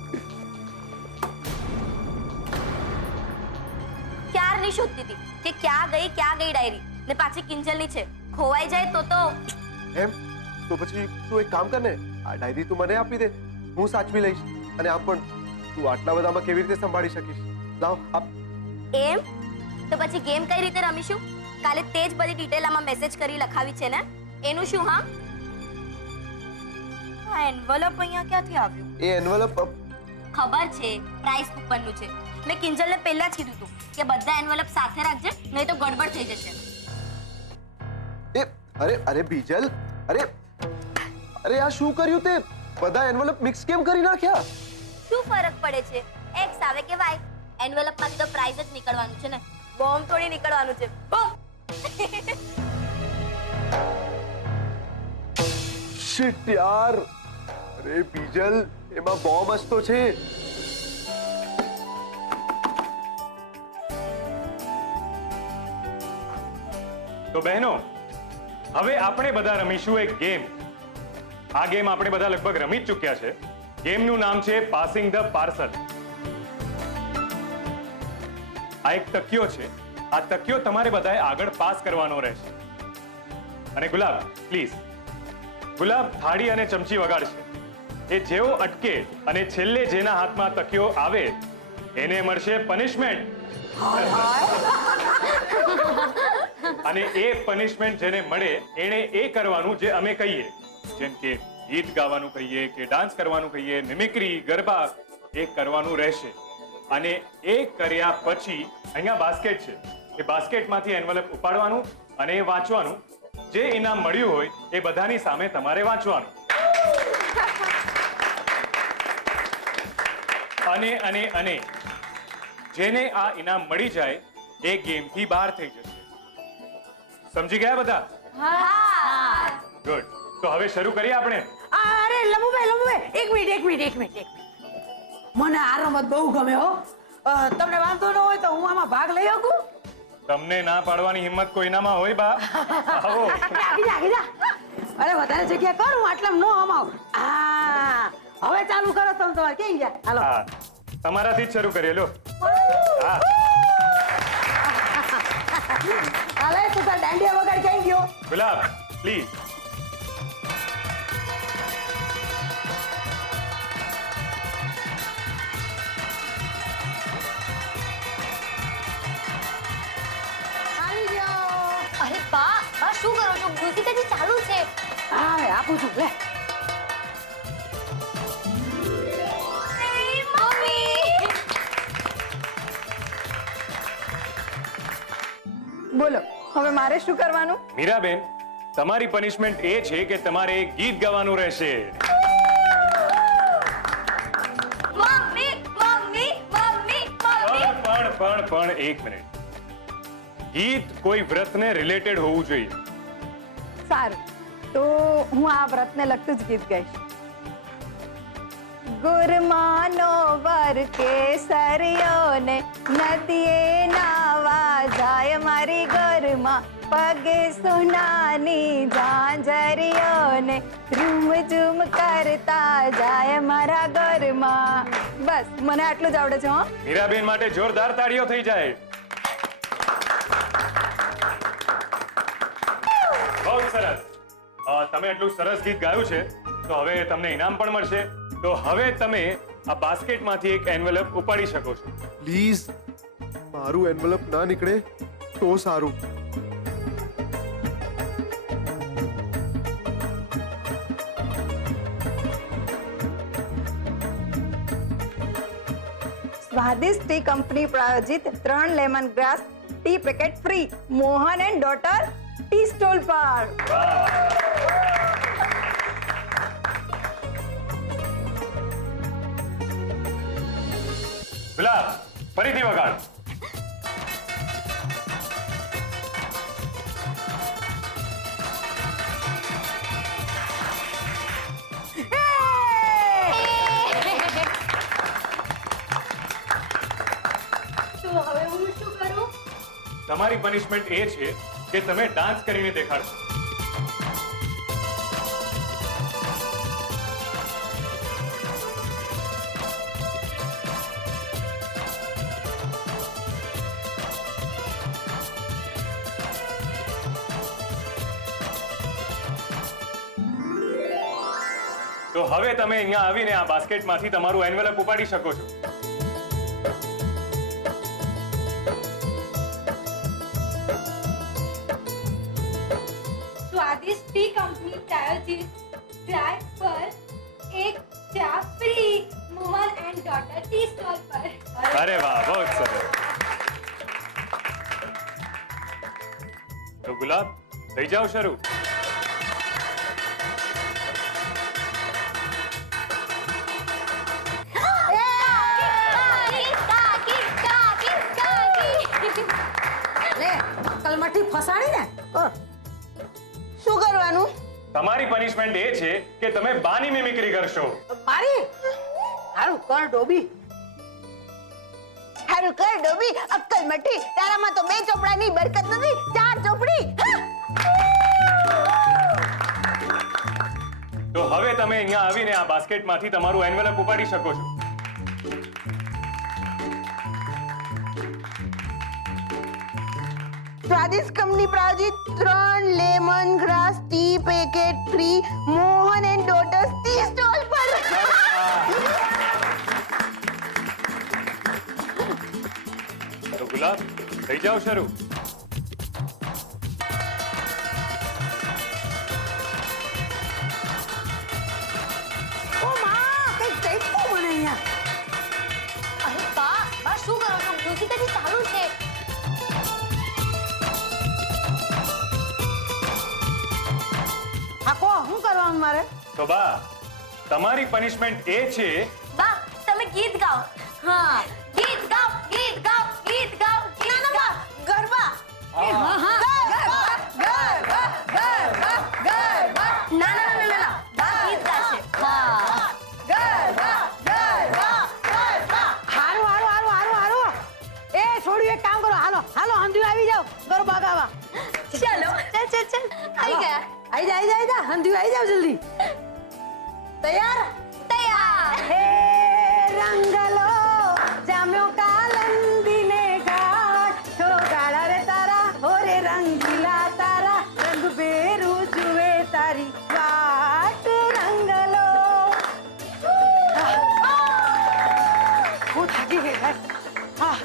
ક્યારની શોધતી હતી કે ક્યાં ગઈ ડાયરી ને પાછી કિંજલની છે. ખોવાઈ જાય તો એમ તો પછી તું એક કામ કર ને, આ ડાયરી તું મને આપી દે, હું સાચવી લઈશ. અને આમ પણ તું આટલા બધામાં કેવી રીતે સંભાળી શકીશ? લાવ આપ. એમ તો પછી ગેમ કઈ રીતે રમીશું? કાલે તે જ બધી ડિટેલ આમાં મેસેજ કરી લખાવી છે ને, એનું શું? હા, આ એન્વલપ અહીંયા ક્યાંથી આવ્યું? એ એન્વલપ ખબર છે, પ્રાઇસ કૂપનનું છે. મેં કિંજલને પહેલા જ કીધું હતું કે બધા એન્વલપ સાથે રાખજે, નહીં તો ગડબડ થઈ જશે. અરે બીજલ, અરે આ શું કર્યું તે? બધા એન્વલપ મિક્સ કેમ કરી નાખ્યા? શું ફરક પડે છે? એક્સ આવે કે વાય, એન્વલપમાંથી તો પ્રાઇસ જ નીકળવાનું છે ને, બોમ્બ થોડી નીકળવાનું છે. શિટ યાર, અરે બીજલ, એમાં બોમ્બ જ તો છે. તો બહેનો, હવે આપણે બધા રમીશું એક ગેમ. આ ગેમ આપણે બધા લગભગ રમી જ ચૂક્યા છે. ગેમનું નામ છે પાસિંગ ધ પાર્સલ. આ એક તકિયો છે. આ તકિયો તમારે બધાએ આગળ પાસ કરવાનો રહેશે. અને ગુલાબ, પ્લીઝ, ગુલાબ થાળી અને ચમચી વગાડશે. એ જેવો અટકે અને છેલ્લે જેના હાથમાં તકિયો આવે એને મળશે પનિશમેન્ટ. અને એ પનિશમેન્ટ જેને મળે એને એ કરવાનું જે અમે કહીએ, જેમ કે ગીત ગાવાનું કહીએ કે ડાન્સ કરવાનું કહીએ, મિમિક્રી, ગરબા, એ કરવાનું રહેશે. અને એ કર્યા પછી અહીંયા બાસ્કેટ છે, એ બાસ્કેટમાંથી એન્વલપ ઉપાડવાનું અને એ વાંચવાનું. જે ઇનામ મળ્યું હોય એ બધાની સામે તમારે વાંચવાનું. અને જેને આ ઇનામ મળી જાય એ ગેમથી બહાર થઈ જશે. સમજી ગયા બધા? હા. ગુડ. તો હવે શરૂ કરીએ આપણે. અરે લંબુભાઈ, એક મિનિટ. મને આ રમત બહુ ગમે હો. તમને વાંધો ન હોય તો હું આમાં ભાગ લઈ શકું? તમને ના પાડવાની હિંમત કોઈનામાં હોય બા? આવો. આગી જા. અરે વધારે જગ્યા કર, હું આટલામાં નો અમાવ. હવે ચાલુ કરો તમે તમારે ક્યાં ગયા? હાલો. હા, તમારાથી જ શરૂ કરીએ. લો. હા. હાલે તું તાર દાંડિયા વગાડ ક્યાં ગયો? ગુલાબ, પ્લીઝ. આવી ગયો. અરે બા શું કરો છો? મ્યુઝિક હજી ચાલુ છે. હા, આપું છું લે. બોલો, હવે મારે શું કરવાનું? મીરાબેન, તમારી પનિશમેન્ટ એ છે કે તમારે એક ગીત ગાવાનું રહેશે. પણ એક મિનિટ. ગીત કોઈ વ્રતને રિલેટેડ હોવું જોઈએ. સારું, તો હું આ વ્રતને લગતું જ ગીત ગાઈશ. ગુરમાનો વર કેસરિયો ને નદીએ નાવા જાય મારી ગોરમાં, પગે સોનાની ઝાંઝરીઓ ને રૂમ ઝૂમ કરતા જાય મારા ગોરમાં. બસ મને આટલું જ આવડે છે. હો, મીરાબેન માટે જોરદાર તાળીઓ થઈ જાય. બહુ સરસ. તમે એટલું સરસ ગીત ગાયું છે તો હવે તમને ઇનામ પણ મળશે. તો હવે તમે આ બાસ્કેટમાંથી એક એન્વેલપ ઉપાડી શકો છો. પ્લીઝ, મારું એન્વલપ ના નીકળે તો સારું. સ્વાદિષ્ટ ટી કંપની પ્રાયોજિત 3 lemon grass tea packet free Mohan and daughter tea stall પર. ગુલાબ, ફરીથી વગાડ. તમારી પનિશમેન્ટ એ છે કે તમે ડાન્સ કરીને દેખાડશો. તો હવે તમે અહીંયા આવીને આ બાસ્કેટમાંથી તમારું એન્વેલપ ઉપાડી શકો છો. स्वादिष्ट टी कंपनी प्रायोजित ट्राय पर एक चा free Mohan and daughter T stall पर. અરે વાહ, બહુ જ સરસ. તો ગુલાબ, થઈ જાઓ શરૂ. લે અક્કલમઠી ફસાણી ને શું કરવાનું? તમારી પનિશમેન્ટ એ છે કે તમે બાની મિમિક્રી કરશો. મારી હારું કર ડોબી. હારું કર ડોબી. અક્કલ મઠી, તારામાં તો 2 ચોપડાની બરકત નથી, 4 ચોપડી. તો હવે તમે અહીંયા આવીને આ બાસ્કેટમાંથી તમારું એન્વેલપ ઉપાડી શકો છો. स्वादिष्ट कंपनी प्रायोजित 3 lemongrass tea packet free Mohan and daughters tea stall पर. તો ગુલાબ, થઈ જાઓ શરૂ. ઓ માં કઈ ચૈતું મને અહીંયા. અરે બા શું કરો છો? મ્યુઝિક હજી ચાલુ છે. આખો શું કરવાનું મારે? તો બા, તમારી પનિશમેન્ટ એ છે બા, તમે ગીત ગાઓ. હા, ગીત ગાઓ, ગીત ગાઓ, ગીત ગાઓ, ગીત ગાઓ. ગરબા. હા હા ગરબા, ગરબા, ગરબા, ગરબા. ના ના ના ના, બા ગીત ગાશે. હા. ગરબા, ગરબા, ગરબા. હારું હારું હારું હારું હારું. એ છોડ્યું, એક કામ કરો, હાલો હાલો હંધું આવી જાઓ ગરબા ગાવા. ચલો, ચલ ચલ ચલ. આવી ગયા. આઈ જા હંધું આવી જાવ જલ્દી. તૈયાર? તૈયાર. હે રંગલો જામ્યો કાલંદી ને ઘાટ, છો ગાળા રે તારા ઓરે રંગીલા તારા, રંગ બેરું જુએ તારી વાટ રંગલો. હું થાકી ગઈ બસ. હા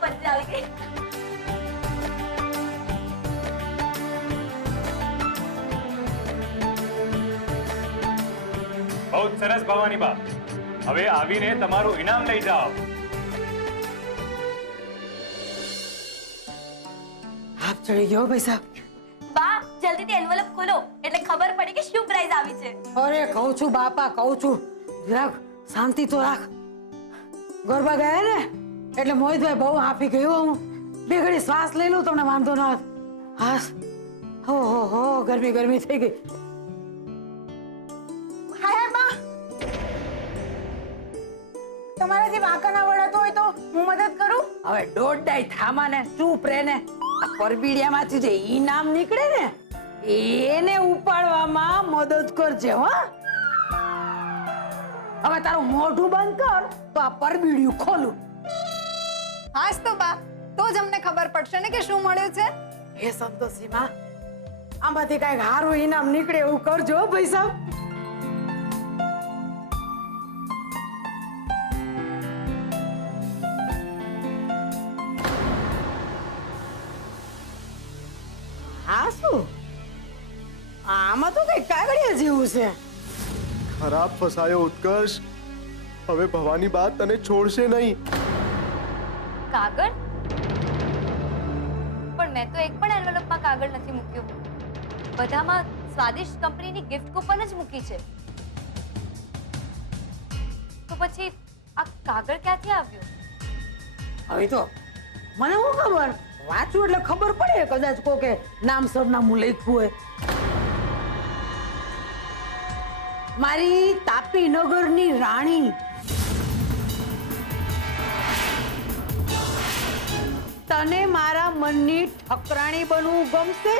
મજા આવી ગઈ. બહુ જ સરસ ભવાની બા. હવે આવીને તમારું ઇનામ લઈ જાઓ. આપ ચડી ગયો ભાઈ સાહેબ. બા, જલ્દીથી એન્વેલપ ખોલો એટલે ખબર પડે કે શું પ્રાઇઝ આવી છે. અરે કહું છું બાપા, કહું છું જરાક શાંતિ તો રાખ. ગરબા ગયા ને એટલે મોહિતભાઈ બહુ હાફી ગયો. હું 2 ઘડી શ્વાસ લઈ લઉં, તમને વાંધો ના આવે. હાસ હો ગરમી ગરમી થઈ ગઈ. હાય બા, તમારાથી વાંકા ના વળાતો હોય તો હું મદદ કરું? હવે દોડાઈ થામા ને ચૂપ રે ને. આ પરબીડિયામાંથી જે ઈનામ નીકળે ને એને ઉપાડવામાં મદદ કરજે હો. હવે તારું મોઢું બંધ કર તો આ પરબીડિયું ખોલું. હાસ તો બા, તો જ અમને ખબર પડશે ને કે શું મળ્યું છે. હે સંતોષીમાં, આમાંથી કઈક સારું ઈનામ નીકળે એવું કરજો હો ભાઈ સાહેબ. હા શું? આમાં તો કઈ કાગળિયા જેવું છે. ખરાબ ફસાયો ઉત્કર્ષ. હવે ભવાની બા તને છોડશે નહીં. કાગળ? પણ મેં તો એક પણ એન્વેલપમાં કાગળ નથી મૂક્યું. બધામાં સ્વાદિષ્ટ કંપનીની ગિફ્ટ કૂપન જ મૂકી છે. તો પછી આ કાગળ ક્યાંથી આવ્યું? હવે તો મને શું ખબર, વાંચું એટલે ખબર પડે. કદાચ કોકે નામ સરનામું લખ્યું હોય. મારી તાપી નગરની રાણી તને મારા મનની ઠકરાણી બનવું ગમશે